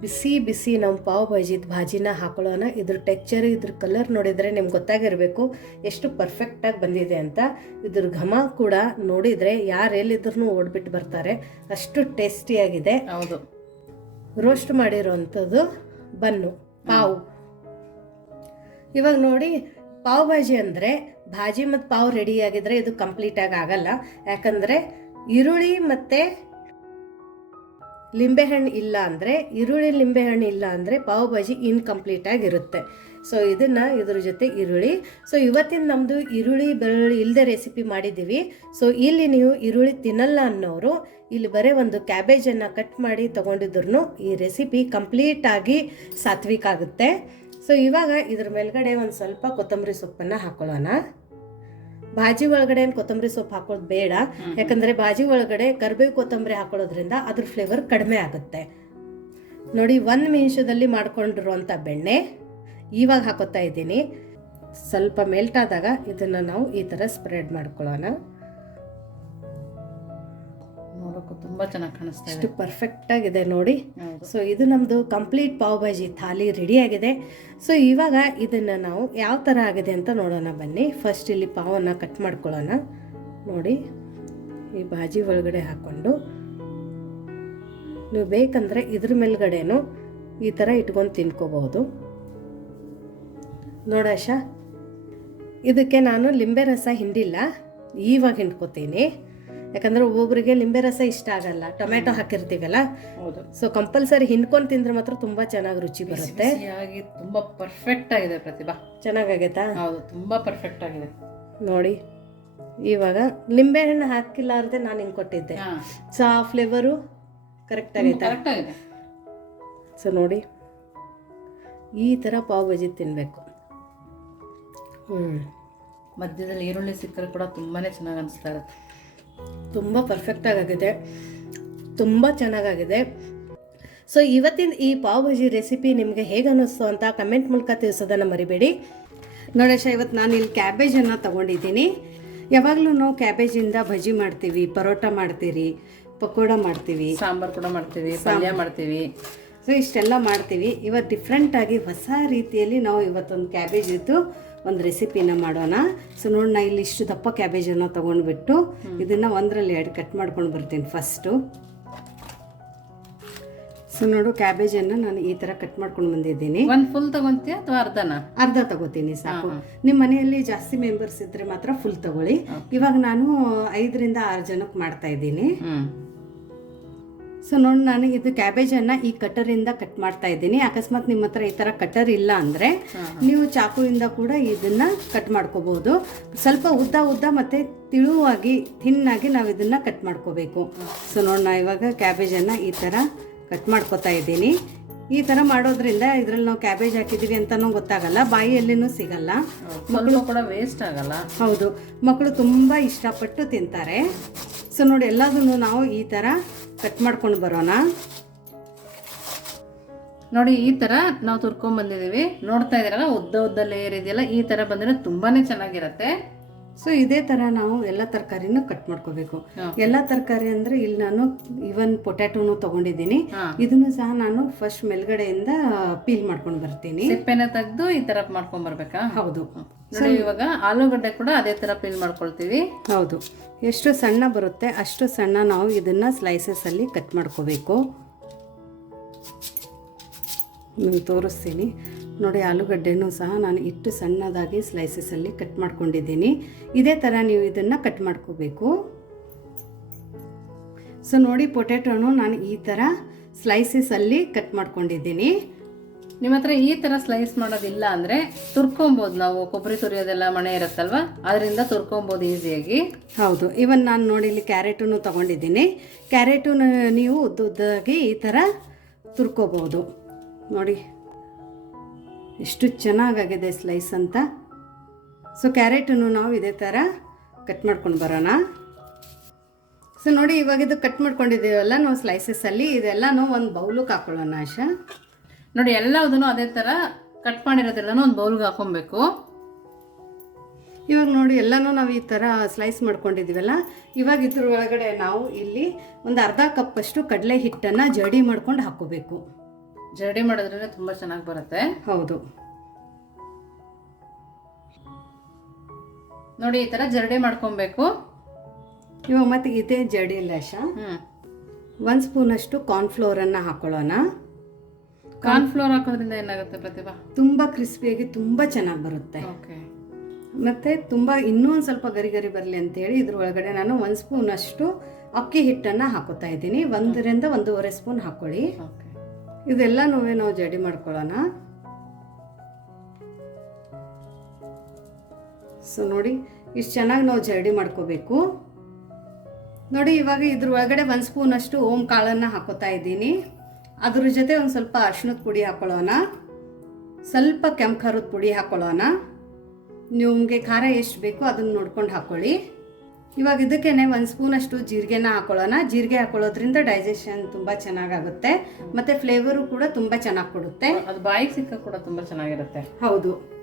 ಬಿಸಿ ಬಿಸಿ ನಮ್ಮ ಪಾವ್ ಭಾಜಿದ ಭಾಜಿನ ಹಾಕೊಳ್ಳೋಣ. ಇದ್ರ ಟೆಕ್ಚರ್ ಇದ್ರ ಕಲರ್ ನೋಡಿದರೆ ನಿಮ್ಗೆ ಗೊತ್ತಾಗಿರಬೇಕು ಎಷ್ಟು ಪರ್ಫೆಕ್ಟಾಗಿ ಬಂದಿದೆ ಅಂತ. ಇದ್ರ ಘಮ ಕೂಡ ನೋಡಿದರೆ ಯಾರು ಎಲ್ಲಿದ್ರೂ ಓಡ್ಬಿಟ್ಟು ಬರ್ತಾರೆ. ಅಷ್ಟು ಟೇಸ್ಟಿಯಾಗಿದೆ ಹೌದು. ರೋಸ್ಟ್ ಮಾಡಿರೋವಂಥದ್ದು ಬನ್ನು ಪಾವು. ಇವಾಗ ನೋಡಿ ಪಾವ್ ಭಾಜಿ ಅಂದರೆ ಭಾಜಿ ಮತ್ತು ಪಾವ್ ರೆಡಿ ಆಗಿದ್ರೆ ಇದು ಕಂಪ್ಲೀಟಾಗಿ ಆಗಲ್ಲ. ಯಾಕಂದರೆ ಈರುಳ್ಳಿ ಮತ್ತು ಲಿಂಬೆಹಣ್ಣು ಇಲ್ಲ ಅಂದರೆ, ಈರುಳ್ಳಿ ಲಿಂಬೆಹಣ್ಣು ಇಲ್ಲ ಅಂದರೆ ಪಾವ್ ಭಾಜಿ ಇನ್ಕಂಪ್ಲೀಟ್ ಆಗಿರುತ್ತೆ. ಸೊ ಇದನ್ನು ಇದ್ರ ಜೊತೆ ಈರುಳ್ಳಿ. ಸೊ ಇವತ್ತಿನ ನಮ್ಮದು ಈರುಳ್ಳಿ ಬೆಳ್ಳುಳ್ಳಿ ಇಲ್ಲದೆ ರೆಸಿಪಿ ಮಾಡಿದ್ದೀವಿ. ಸೊ ಇಲ್ಲಿ ನೀವು ಈರುಳ್ಳಿ ತಿನ್ನಲ್ಲ ಅನ್ನೋರು, ಇಲ್ಲಿ ಬರೀ ಒಂದು ಕ್ಯಾಬೇಜನ್ನು ಕಟ್ ಮಾಡಿ ತೊಗೊಂಡಿದ್ರು ಈ ರೆಸಿಪಿ ಕಂಪ್ಲೀಟಾಗಿ ಸಾತ್ವಿಕ ಆಗುತ್ತೆ. ಸೊ ಇವಾಗ ಇದ್ರ ಮೇಲ್ಗಡೆ ಒಂದು ಸ್ವಲ್ಪ ಕೊತ್ತಂಬರಿ ಸೊಪ್ಪನ್ನು ಹಾಕೊಳ್ಳೋಣ. ಭಾಜಿ ಒಳಗಡೆ ಏನು ಕೊತ್ತಂಬರಿ ಸೊಪ್ಪು ಹಾಕೋದು ಬೇಡ. ಯಾಕಂದ್ರೆ ಬಾಜಿ ಒಳಗಡೆ ಕರ್ಬೇವು ಕೊತ್ತಂಬರಿ ಹಾಕೊಳ್ಳೋದ್ರಿಂದ ಅದ್ರ ಫ್ಲೇವರ್ ಕಡಿಮೆ ಆಗುತ್ತೆ. ನೋಡಿ ಒಂದು ನಿಮಿಷದಲ್ಲಿ ಮಾಡ್ಕೊಂಡಿರುವಂಥ ಬೆಣ್ಣೆ ಇವಾಗ ಹಾಕೋತಾ ಇದ್ದೀನಿ. ಸ್ವಲ್ಪ ಮೆಲ್ಟ್ ಆದಾಗ ಇದನ್ನು ನಾವು ಈ ಥರ ಸ್ಪ್ರೆಡ್ ಮಾಡ್ಕೊಳ್ಳೋಣ. ನೋಡೋಕ್ಕೂ ತುಂಬಾ ಚೆನ್ನಾಗಿ ಕಾಣಿಸ್ತಾ ಎಷ್ಟು ಪರ್ಫೆಕ್ಟಾಗಿದೆ ಪರ್ಫೆಕ್ಟ್ ಆಗಿದೆ ನೋಡಿ. ಸೊ ಇದು ನಮ್ಮದು ಕಂಪ್ಲೀಟ್ ಪಾವ್ ಭಾಜಿ ಥಾಲಿ ರೆಡಿ ಆಗಿದೆ. ಸೊ ಇವಾಗ ಇದನ್ನು ನಾವು ಯಾವ ಥರ ಆಗಿದೆ ಅಂತ ನೋಡೋಣ ಬನ್ನಿ. ಫಸ್ಟ್ ಇಲ್ಲಿ ಪಾವನ್ನು ಕಟ್ ಮಾಡ್ಕೊಳ್ಳೋಣ. ನೋಡಿ ಈ ಭಾಜಿ ಒಳಗಡೆ ಹಾಕ್ಕೊಂಡು. ನೀವು ಬೇಕಂದರೆ ಇದ್ರ ಮೇಲ್ಗಡೆನು ಈ ಥರ ಇಟ್ಕೊಂಡು ತಿನ್ಕೋಬಹುದು. ನೋಡಾಶಾ ಇದಕ್ಕೆ ನಾನು ಲಿಂಬೆ ರಸ ಹಿಂಡಿಲ್ಲ ಇವಾಗ ಹಿಂಡ್ಕೋತೀನಿ. ಯಾಕಂದರೆ ಒಬ್ಬೊಬ್ಬರಿಗೆ ಲಿಂಬೆ ರಸ ಇಷ್ಟ ಆಗಲ್ಲ. ಟೊಮೆಟೊ ಹಾಕಿರ್ತೀವಲ್ಲ? ಹೌದು. ಸೊ ಕಂಪಲ್ಸರಿ ಹಿಂಡ್ಕೊಂಡು ತಿಂದ್ರೆ ಮಾತ್ರ ತುಂಬಾ ಚೆನ್ನಾಗಿ ರುಚಿ ಬರುತ್ತೆ. ತುಂಬಾ ಪರ್ಫೆಕ್ಟ್ ಆಗಿದೆ ಪ್ರತಿಭಾ. ಚೆನ್ನಾಗಾಗೈತಾ ಹೌದು ತುಂಬಾ ಪರ್ಫೆಕ್ಟ್ ಆಗಿದೆ. ನೋಡಿ ಇವಾಗ ಲಿಂಬೆ ಹಣ್ಣು ಹಾಕಿಲ್ಲಾರ್ದೆ ನಾನು ಹಿಂಗೆ ಕೊಟ್ಟಿದ್ದೆ. ಸೊ ಆ ಫ್ಲೇವರು ಕರೆಕ್ಟ್ ಆಗೈತಾ? ಸೊ ನೋಡಿ ಈ ಥರ ಪಾವ್ ಭಾಜಿ ತಿನ್ನಬೇಕು ಹ್ಞೂ ಮಧ್ಯದಲ್ಲಿ ಈರುಳ್ಳಿ ಸಿಕ್ಕರೆ ಕೂಡ ತುಂಬಾನೇ ಚೆನ್ನಾಗಿ ಅನಿಸ್ತಾ ಇರುತ್ತೆ. ತುಂಬ ಪರ್ಫೆಕ್ಟಾಗಿ ಆಗಿದೆ ತುಂಬ ಚೆನ್ನಾಗಾಗಿದೆ. ಸೊ ಇವತ್ತಿನ ಈ ಪಾವ್ ಭಾಜಿ ರೆಸಿಪಿ ನಿಮಗೆ ಹೇಗೆ ಅನ್ನಿಸ್ತು ಅಂತ ಕಮೆಂಟ್ ಮೂಲಕ ತಿಳಿಸೋದನ್ನು ಮರಿಬೇಡಿ. ನೋಡೇಶ ಇವತ್ತು ನಾನು ಇಲ್ಲಿ ಕ್ಯಾಬೇಜನ್ನು ತೊಗೊಂಡಿದ್ದೀನಿ. ಯಾವಾಗಲೂ ನಾವು ಕ್ಯಾಬೇಜಿಂದ ಭಜಿ ಮಾಡ್ತೀವಿ ಪರೋಟ ಮಾಡ್ತೀರಿ ಪಕೋಡ ಮಾಡ್ತೀವಿ ಸಾಂಬಾರು ಕೂಡ ಮಾಡ್ತೀವಿ ಪಲ್ಯ ಮಾಡ್ತೀವಿ. ಸೊ ಇಷ್ಟೆಲ್ಲ ಮಾಡ್ತೀವಿ. ಇವತ್ತು ಡಿಫ್ರೆಂಟಾಗಿ ಹೊಸ ರೀತಿಯಲ್ಲಿ ನಾವು ಇವತ್ತೊಂದು ಕ್ಯಾಬೇಜ್ ಇದ್ದು ಒಂದು ರೆಸಿಪಿನ ಮಾಡೋಣ. ಸೊ ನೋಡಿ ನಾ ಇಲ್ಲಿ ಇಷ್ಟು ದಪ್ಪ ಕ್ಯಾಬೇಜನ್ನು ತೊಗೊಂಡ್ಬಿಟ್ಟು ಇದನ್ನು ಒಂದರಲ್ಲಿ ಎರಡು ಕಟ್ ಮಾಡ್ಕೊಂಡು ಬರ್ತೀನಿ ಫಸ್ಟು ಸೊ ನೋಡು ಕ್ಯಾಬೇಜನ್ನು ನಾನು ಈ ಥರ ಕಟ್ ಮಾಡ್ಕೊಂಡು ಬಂದಿದ್ದೀನಿ. ಒಂದು ಫುಲ್ ತಗೊಂತೀಯ ಅಥವಾ ಅರ್ಧನ? ಅರ್ಧ ತಗೋತೀನಿ ಸಾಕು. ನಿಮ್ಮ ಮನೆಯಲ್ಲಿ ಜಾಸ್ತಿ ಮೆಂಬರ್ಸ್ ಇದ್ರೆ ಮಾತ್ರ ಫುಲ್ ತಗೊಳ್ಳಿ. ಇವಾಗ ನಾನು ಐದರಿಂದ ಆರು ಜನಕ್ಕೆ ಮಾಡ್ತಾ ಇದ್ದೀನಿ. ಸೊ ನೋಡಿ ನಾನು ಇದು ಕ್ಯಾಬೇಜನ್ನು ಈ ಕಟ್ಟರಿಂದ ಕಟ್ ಮಾಡ್ತಾ ಇದ್ದೀನಿ. ಅಕಸ್ಮಾತ್ ನಿಮ್ಮ ಹತ್ರ ಈ ಥರ ಕಟರ್ ಇಲ್ಲ ಅಂದರೆ ನೀವು ಚಾಕುವಿಂದ ಕೂಡ ಇದನ್ನು ಕಟ್ ಮಾಡ್ಕೋಬೋದು. ಸ್ವಲ್ಪ ಉದ್ದ ಉದ್ದ ಮತ್ತು ತಿಳುವಾಗಿ ಥಿನ್ನಾಗಿ ನಾವು ಇದನ್ನು ಕಟ್ ಮಾಡ್ಕೋಬೇಕು. ಸೊ ನೋಡಿ ನಾ ಇವಾಗ ಕ್ಯಾಬೇಜನ್ನು ಈ ಥರ ಕಟ್ ಮಾಡ್ಕೋತಾ ಇದ್ದೀನಿ. ಈ ಥರ ಮಾಡೋದ್ರಿಂದ ಇದ್ರಲ್ಲಿ ನಾವು ಕ್ಯಾಬೇಜ್ ಹಾಕಿದ್ದೀವಿ ಅಂತಲೂ ಗೊತ್ತಾಗಲ್ಲ. ಬಾಯಿಯಲ್ಲಿನೂ ಸಿಗಲ್ಲ. ಮಕ್ಕಳು ಕೂಡ ವೇಸ್ಟ್ ಆಗಲ್ಲ. ಹೌದು. ಮಕ್ಕಳು ತುಂಬ ಇಷ್ಟಪಟ್ಟು ತಿಂತಾರೆ. ಸೊ ನೋಡಿ ಎಲ್ಲದನ್ನು ನಾವು ಈ ಥರ ಕಟ್ ಮಾಡ್ಕೊಂಡು ಬರೋಣ. ನೋಡಿ ಈ ತರ ನಾವು ತುರ್ಕೊಂಡ್ ಬಂದಿದೀವಿ ನೋಡ್ತಾ ಇದೀರಲ್ಲ ಉದ್ದ ಉದ್ದ ಲೇಯರ್ ಇದೆಯಲ್ಲ ಈ ತರ ಬಂದ್ರೆ ತುಂಬಾನೇ ಚೆನ್ನಾಗಿರತ್ತೆ. ಸೊ ಇದೇ ಥರ ನಾವು ಎಲ್ಲ ತರಕಾರಿನೂ ಕಟ್ ಮಾಡ್ಕೋಬೇಕು. ಎಲ್ಲ ತರಕಾರಿ ಅಂದರೆ ಇಲ್ಲಿ ನಾನು ಇವನ್ ಪೊಟ್ಯಾಟೋನು ತಗೊಂಡಿದ್ದೀನಿ. ಇದನ್ನು ಸಹ ನಾನು ಫಸ್ಟ್ ಮೇಲ್ಗಡೆಯಿಂದ ಪೀಲ್ ಮಾಡ್ಕೊಂಡು ಬರ್ತೀನಿ. ಸಿಪ್ಪೆನ ತೆಗ್ದು ಈ ತರ ಮಾಡ್ಕೊಂಡ್ ಬರ್ಬೇಕಾ? ಹೌದು. ನೋಡಿ ಇವಾಗ ಆಲೂಗಡ್ಡೆ ಕೂಡ ಅದೇ ತರ ಪೀಲ್ ಮಾಡ್ಕೊಳ್ತೀವಿ. ಹೌದು. ಎಷ್ಟು ಸಣ್ಣ ಬರುತ್ತೆ ಅಷ್ಟು ಸಣ್ಣ ನಾವು ಇದನ್ನು ಸ್ಲೈಸಸಲ್ಲಿ ಕಟ್ ಮಾಡ್ಕೋಬೇಕು. ನಿಮ್ಗೆ ತೋರಿಸ್ತೀನಿ. ನೋಡಿ ಆಲೂಗಡ್ಡೆನೂ ಸಹ ನಾನು ಇಟ್ಟು ಸಣ್ಣದಾಗಿ ಸ್ಲೈಸಸಲ್ಲಿ ಕಟ್ ಮಾಡ್ಕೊಂಡಿದ್ದೀನಿ. ಇದೇ ಥರ ನೀವು ಇದನ್ನು ಕಟ್ ಮಾಡ್ಕೋಬೇಕು. ಸೊ ನೋಡಿ ಪೊಟ್ಯಾಟೋನು ನಾನು ಈ ಥರ ಸ್ಲೈಸಸಲ್ಲಿ ಕಟ್ ಮಾಡ್ಕೊಂಡಿದ್ದೀನಿ. ನಿಮ್ಮ ಹತ್ರ ಈ ತರ ಸ್ಲೈಸ್ ಮಾಡೋದಿಲ್ಲ ಅಂದ್ರೆ ತುರ್ಕೊಬೋದು ನಾವು, ಕೊಬ್ಬರಿ ತುರಿಯೋದೆಲ್ಲ ಮನೆ ಇರುತ್ತಲ್ವಾ? ಅದರಿಂದ ತುರ್ಕೊಬೋದು ಈಸಿಯಾಗಿ ಹೌದು. ಇವನ್ ನಾನು ನೋಡಿ ಇಲ್ಲಿ ಕ್ಯಾರೆಟನ್ನು ತೊಗೊಂಡಿದ್ದೀನಿ. ಕ್ಯಾರೆಟು ನೀವು ಉದ್ದುದ್ದಾಗಿ ಈ ಥರ ತುರ್ಕೋಬೋದು. ನೋಡಿ. ಎಷ್ಟು ಚೆನ್ನಾಗಾಗಿದೆ ಸ್ಲೈಸ್ ಅಂತ. ಸೊ ಕ್ಯಾರೆಟನ್ನು ನಾವು ಇದೇ ಥರ ಕಟ್ ಮಾಡ್ಕೊಂಡು ಬರೋಣ. ಸೊ ನೋಡಿ ಇವಾಗ ಇದು ಕಟ್ ಮಾಡ್ಕೊಂಡಿದ್ದೀವಲ್ಲ, ನಾವು ಸ್ಲೈಸಸಲ್ಲಿ ಇದೆಲ್ಲ ನಾವು ಒಂದು ಬೌಲಿಗೆ ಹಾಕೊಳ್ಳೋಣ, ಆಶಾ. ನೋಡಿ ಎಲ್ಲದನ್ನು ಅದೇ ತರ ಕಟ್ ಮಾಡಿರೋದ್ರಿಂದ ಒಂದು ಬೌಲ್ಗೆ ಹಾಕೊಬೇಕು ಇವಾಗ ನೋಡಿ ಎಲ್ಲನೂ ನಾವು ಈ ಥರ ಸ್ಲೈಸ್ ಮಾಡ್ಕೊಂಡಿದ್ದೀವಲ್ಲ? ಇವಾಗ ಇದ್ರ ಒಳಗಡೆ ನಾವು ಇಲ್ಲಿ ಒಂದು ಅರ್ಧ ಕಪ್ಪಷ್ಟು ಕಡಲೆ ಹಿಟ್ಟನ್ನು ಜಡಿ ಮಾಡ್ಕೊಂಡು ಹಾಕೋಬೇಕು ಜಡಿ ಮಾಡೋದ್ರಿಂದ ತುಂಬಾ ಚೆನ್ನಾಗಿ ಬರುತ್ತೆ. ಹೌದು. ನೋಡಿ ಈ ತರ ಜರಡಿ ಮಾಡ್ಕೊಬೇಕು. ಇವಾಗ ಮತ್ತೆ ಇದೇ ಜಡಿ ಲೇಶ ಹ್ಮ್. ಒಂದು ಸ್ಪೂನಷ್ಟು ಕಾರ್ನ್ಫ್ಲೋರನ್ನು ಹಾಕೊಳ್ಳೋಣ. ಕಾರ್ನ್ಫ್ಲೋರ್ ಹಾಕೋದ್ರಿಂದ ಏನಾಗುತ್ತೆ ಪ್ರತಿಭಾ? ತುಂಬ ಕ್ರಿಸ್ಪಿಯಾಗಿ ತುಂಬ ಚೆನ್ನಾಗಿ ಬರುತ್ತೆ. ಓಕೆ ಮತ್ತು ತುಂಬ ಇನ್ನೂ ಒಂದು ಸ್ವಲ್ಪ ಗರಿ ಗರಿ ಬರಲಿ ಅಂತೇಳಿ ಇದ್ರ ಒಳಗಡೆ ನಾನು ಒಂದು ಸ್ಪೂನಷ್ಟು ಅಕ್ಕಿ ಹಿಟ್ಟನ್ನು ಹಾಕೋತಾ ಇದ್ದೀನಿ. ಒಂದರಿಂದ ಒಂದೂವರೆ ಸ್ಪೂನ್ ಹಾಕ್ಕೊಳ್ಳಿ ಓಕೆ ಇದೆಲ್ಲನೂ ನಾವು ಜಡಿ ಮಾಡ್ಕೊಳ್ಳೋಣ. ಸೊ ನೋಡಿ ಇಷ್ಟು ಚೆನ್ನಾಗಿ ನಾವು ಜರಡಿ ಮಾಡ್ಕೋಬೇಕು. ನೋಡಿ ಇವಾಗ ಇದ್ರ ಒಳಗಡೆ ಒಂದು ಸ್ಪೂನಷ್ಟು ಓಂ ಕಾಳನ್ನು ಹಾಕೋತಾ ಇದ್ದೀನಿ. ಅದ್ರ ಜೊತೆ ಒಂದು ಸ್ವಲ್ಪ ಅರ್ಶಿನದ ಪುಡಿ ಹಾಕೊಳ್ಳೋಣ. ಸ್ವಲ್ಪ ಕೆಂಪು ಖಾರದ ಪುಡಿ ಹಾಕೊಳ್ಳೋಣ. ನಿಮಗೆ ಖಾರ ಎಷ್ಟು ಬೇಕೋ ಅದನ್ನು ನೋಡ್ಕೊಂಡು ಹಾಕ್ಕೊಳ್ಳಿ ಇವಾಗ ಇದಕ್ಕೇ ಒಂದು ಸ್ಪೂನಷ್ಟು ಜೀರಿಗೆನ ಹಾಕೊಳ್ಳೋಣ. ಜೀರಿಗೆ ಹಾಕೊಳ್ಳೋದ್ರಿಂದ ಡೈಜೆಷನ್ ತುಂಬ ಚೆನ್ನಾಗಾಗುತ್ತೆ. ಮತ್ತು ಫ್ಲೇವರು ಕೂಡ ತುಂಬ ಚೆನ್ನಾಗಿ ಕೊಡುತ್ತೆ. ಅದು ಬಾಯಿಗೆ ಸಿಕ್ಕ ಕೂಡ ತುಂಬ ಚೆನ್ನಾಗಿರುತ್ತೆ. ಹೌದು.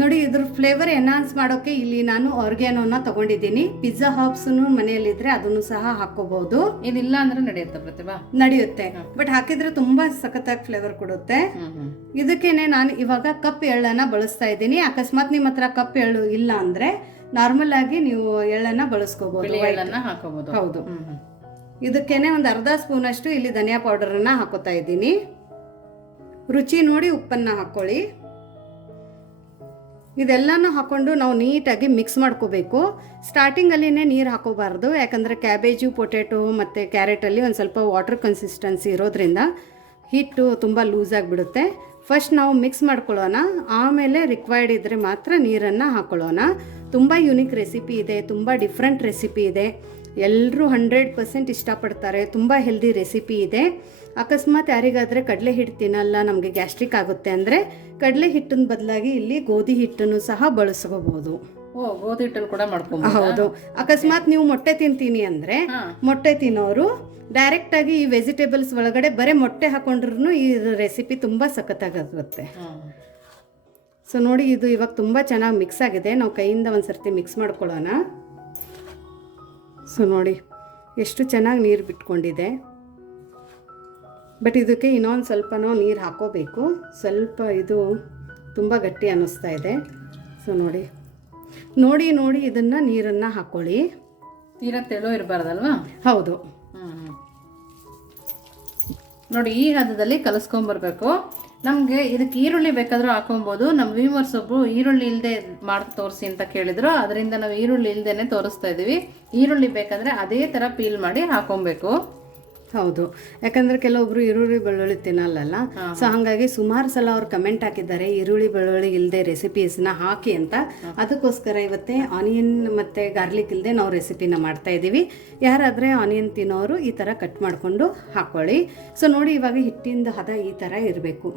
ನೋಡಿ ಇದ್ರ ಫ್ಲೇವರ್ ಎನ್ಹಾನ್ಸ್ ಮಾಡೋಕೆ ಇಲ್ಲಿ ನಾನು ಆರ್ಗ್ಯಾನೋನ ತಗೊಂಡಿದ್ದೀನಿ. ಪಿಜ್ಜಾ ಹಾಪ್ಸ್ನು ಮನೆಯಲ್ಲಿದ್ರೆ ಅದನ್ನು ಸಹ ಹಾಕೋಬಹುದು ಏನಿಲ್ಲ ಅಂದ್ರೆ ನಡೆಯುತ್ತೆ ಪ್ರತಿಭಾ? ನಡೆಯುತ್ತೆ. ಬಟ್ ಹಾಕಿದ್ರೆ ತುಂಬಾ ಸಖತ್ತಾಗಿ ಫ್ಲೇವರ್ ಕೊಡುತ್ತೆ. ಇದಕ್ಕೇನೆ ನಾನು ಇವಾಗ ಕಪ್ ಎಳ್ಳನ್ನ ಬಳಸ್ತಾ ಇದ್ದೀನಿ. ಅಕಸ್ಮಾತ್ ನಿಮ್ಮ ಹತ್ರ ಕಪ್ ಎಳ್ಳು ಇಲ್ಲ ಅಂದ್ರೆ ನಾರ್ಮಲ್ ಆಗಿ ನೀವು ಎಳ್ಳನ್ನ ಬಳಸ್ಕೋಬಹುದು ಹಾಕೋಬಹುದು ಹೌದು. ಇದಕ್ಕೇನೆ ಒಂದು ಅರ್ಧ ಸ್ಪೂನ್ ಅಷ್ಟು ಇಲ್ಲಿ ಧನಿಯಾ ಪೌಡರನ್ನ ಹಾಕೋತಾ ಇದ್ದೀನಿ. ರುಚಿ ನೋಡಿ ಉಪ್ಪನ್ನ ಹಾಕೊಳ್ಳಿ. ಇದೆಲ್ಲನೂ ಹಾಕ್ಕೊಂಡು ನಾವು ನೀಟಾಗಿ ಮಿಕ್ಸ್ ಮಾಡ್ಕೋಬೇಕು. ಸ್ಟಾರ್ಟಿಂಗಲ್ಲಿನೇ ನೀರು ಹಾಕೋಬಾರ್ದು. ಯಾಕಂದರೆ ಕ್ಯಾಬೇಜು ಪೊಟ್ಯಾಟೊ ಮತ್ತು ಕ್ಯಾರೆಟಲ್ಲಿ ಒಂದು ಸ್ವಲ್ಪ ವಾಟರ್ ಕನ್ಸಿಸ್ಟೆನ್ಸಿ ಇರೋದ್ರಿಂದ ಹಿಟ್ಟು ತುಂಬ ಲೂಸ್ ಆಗಿಬಿಡುತ್ತೆ. ಫಸ್ಟ್ ನಾವು ಮಿಕ್ಸ್ ಮಾಡ್ಕೊಳ್ಳೋಣ. ಆಮೇಲೆ ರಿಕ್ವೈರ್ಡ್ ಇದ್ದರೆ ಮಾತ್ರ ನೀರನ್ನು ಹಾಕ್ಕೊಳ್ಳೋಣ ತುಂಬ ಯುನಿಕ್ ರೆಸಿಪಿ ಇದೆ. ತುಂಬ ಡಿಫ್ರೆಂಟ್ ರೆಸಿಪಿ ಇದೆ. ಎಲ್ಲರೂ ಹಂಡ್ರೆಡ್ ಪರ್ಸೆಂಟ್ ಇಷ್ಟಪಡ್ತಾರೆ. ತುಂಬ ಹೆಲ್ದಿ ರೆಸಿಪಿ ಇದೆ. ಅಕಸ್ಮಾತ್ ಯಾರಿಗಾದರೆ ಕಡಲೆ ಹಿಟ್ಟು ತಿನ್ನಲ್ಲ ನಮಗೆ ಗ್ಯಾಸ್ಟ್ರಿಕ್ ಆಗುತ್ತೆ ಅಂದರೆ ಕಡಲೆ ಹಿಟ್ಟಿನ ಬದಲಾಗಿ ಇಲ್ಲಿ ಗೋಧಿ ಹಿಟ್ಟನ್ನು ಸಹ ಬಳಸಬಹುದು. ಓ ಗೋಧಿ ಹಿಟ್ಟನ್ನು ಕೂಡ ಮಾಡ್ಕೊಬಹುದು ಹೌದು. ಅಕಸ್ಮಾತ್ ನೀವು ಮೊಟ್ಟೆ ತಿಂತೀನಿ ಅಂದರೆ ಮೊಟ್ಟೆ ತಿನ್ನೋರು ಡೈರೆಕ್ಟ್ ಆಗಿ ಈ ವೆಜಿಟೇಬಲ್ಸ್ ಒಳಗಡೆ ಬರೀ ಮೊಟ್ಟೆ ಹಾಕೊಂಡ್ರು ಈ ರೆಸಿಪಿ ತುಂಬ ಸಖತ್ತಾಗುತ್ತೆ ಆಗುತ್ತೆ ಸೊ ನೋಡಿ ಇದು ಇವಾಗ ತುಂಬ ಚೆನ್ನಾಗಿ ಮಿಕ್ಸ್ ಆಗಿದೆ. ನಾವು ಕೈಯಿಂದ ಒಂದು ಸರ್ತಿ ಮಿಕ್ಸ್ ಮಾಡ್ಕೊಳ್ಳೋಣ. ಸೊ ನೋಡಿ ಎಷ್ಟು ಚೆನ್ನಾಗಿ ನೀರು ಬಿಟ್ಕೊಂಡಿದೆ. ಬಟ್ ಇದಕ್ಕೆ ಇನ್ನೊಂದು ಸ್ವಲ್ಪನೂ ನೀರು ಹಾಕೋಬೇಕು. ಸ್ವಲ್ಪ ಇದು ತುಂಬ ಗಟ್ಟಿ ಅನ್ನಿಸ್ತಾ ಇದೆ. ಸೊ ನೋಡಿ. ನೋಡಿ ನೋಡಿ ಇದನ್ನು ನೀರನ್ನು ಹಾಕ್ಕೊಳ್ಳಿ ತೀರಾ ತೆಳು ಇರಬಾರ್ದಲ್ವಾ? ಹೌದು. ನೋಡಿ ಈ ಹದದಲ್ಲಿ ಕಲಿಸ್ಕೊಂಬರ್ಬೇಕು. ನಮಗೆ ಇದಕ್ಕೆ ಈರುಳ್ಳಿ ಬೇಕಾದರೂ ಹಾಕೊಬೋದು. ನಮ್ಮ ವೀಮರ್ಸ್ ಒಬ್ರು ಈರುಳ್ಳಿ ಇಲ್ಲದೆ ಮಾಡಿ ತೋರಿಸಿ ಅಂತ ಕೇಳಿದ್ರು. ಅದರಿಂದ ನಾವು ಈರುಳ್ಳಿ ಇಲ್ದೇನೆ ತೋರಿಸ್ತಾ ಇದೀವಿ. ಈರುಳ್ಳಿ ಬೇಕಾದ್ರೆ ಅದೇ ಥರ ಪೀಲ್ ಮಾಡಿ ಹಾಕೊಬೇಕು. ಹೌದು. ಯಾಕಂದ್ರೆ ಕೆಲವೊಬ್ರು ಈರುಳ್ಳಿ ಬೆಳ್ಳುಳ್ಳಿ ತಿನ್ನಲ್ಲಲ್ಲ? ಸೊ ಹಾಗಾಗಿ ಸುಮಾರು ಸಲ ಅವ್ರು ಕಮೆಂಟ್ ಹಾಕಿದ್ದಾರೆ ಈರುಳ್ಳಿ ಬೆಳ್ಳುಳ್ಳಿ ಇಲ್ಲದೆ ರೆಸಿಪೀಸ್ನ ಹಾಕಿ ಅಂತ. ಅದಕ್ಕೋಸ್ಕರ ಇವತ್ತೇ ಆನಿಯನ್ ಮತ್ತೆ ಗಾರ್ಲಿಕ್ ಇಲ್ಲದೆ ನಾವು ರೆಸಿಪಿನ ಮಾಡ್ತಾ ಇದ್ದೀವಿ. ಯಾರಾದರೆ ಆನಿಯನ್ ತಿನ್ನೋರು ಈ ಥರ ಕಟ್ ಮಾಡಿಕೊಂಡು ಹಾಕ್ಕೊಳ್ಳಿ ಸೊ ನೋಡಿ ಇವಾಗ ಹಿಟ್ಟಿಂದ ಹದ ಈ ಥರ ಇರಬೇಕು.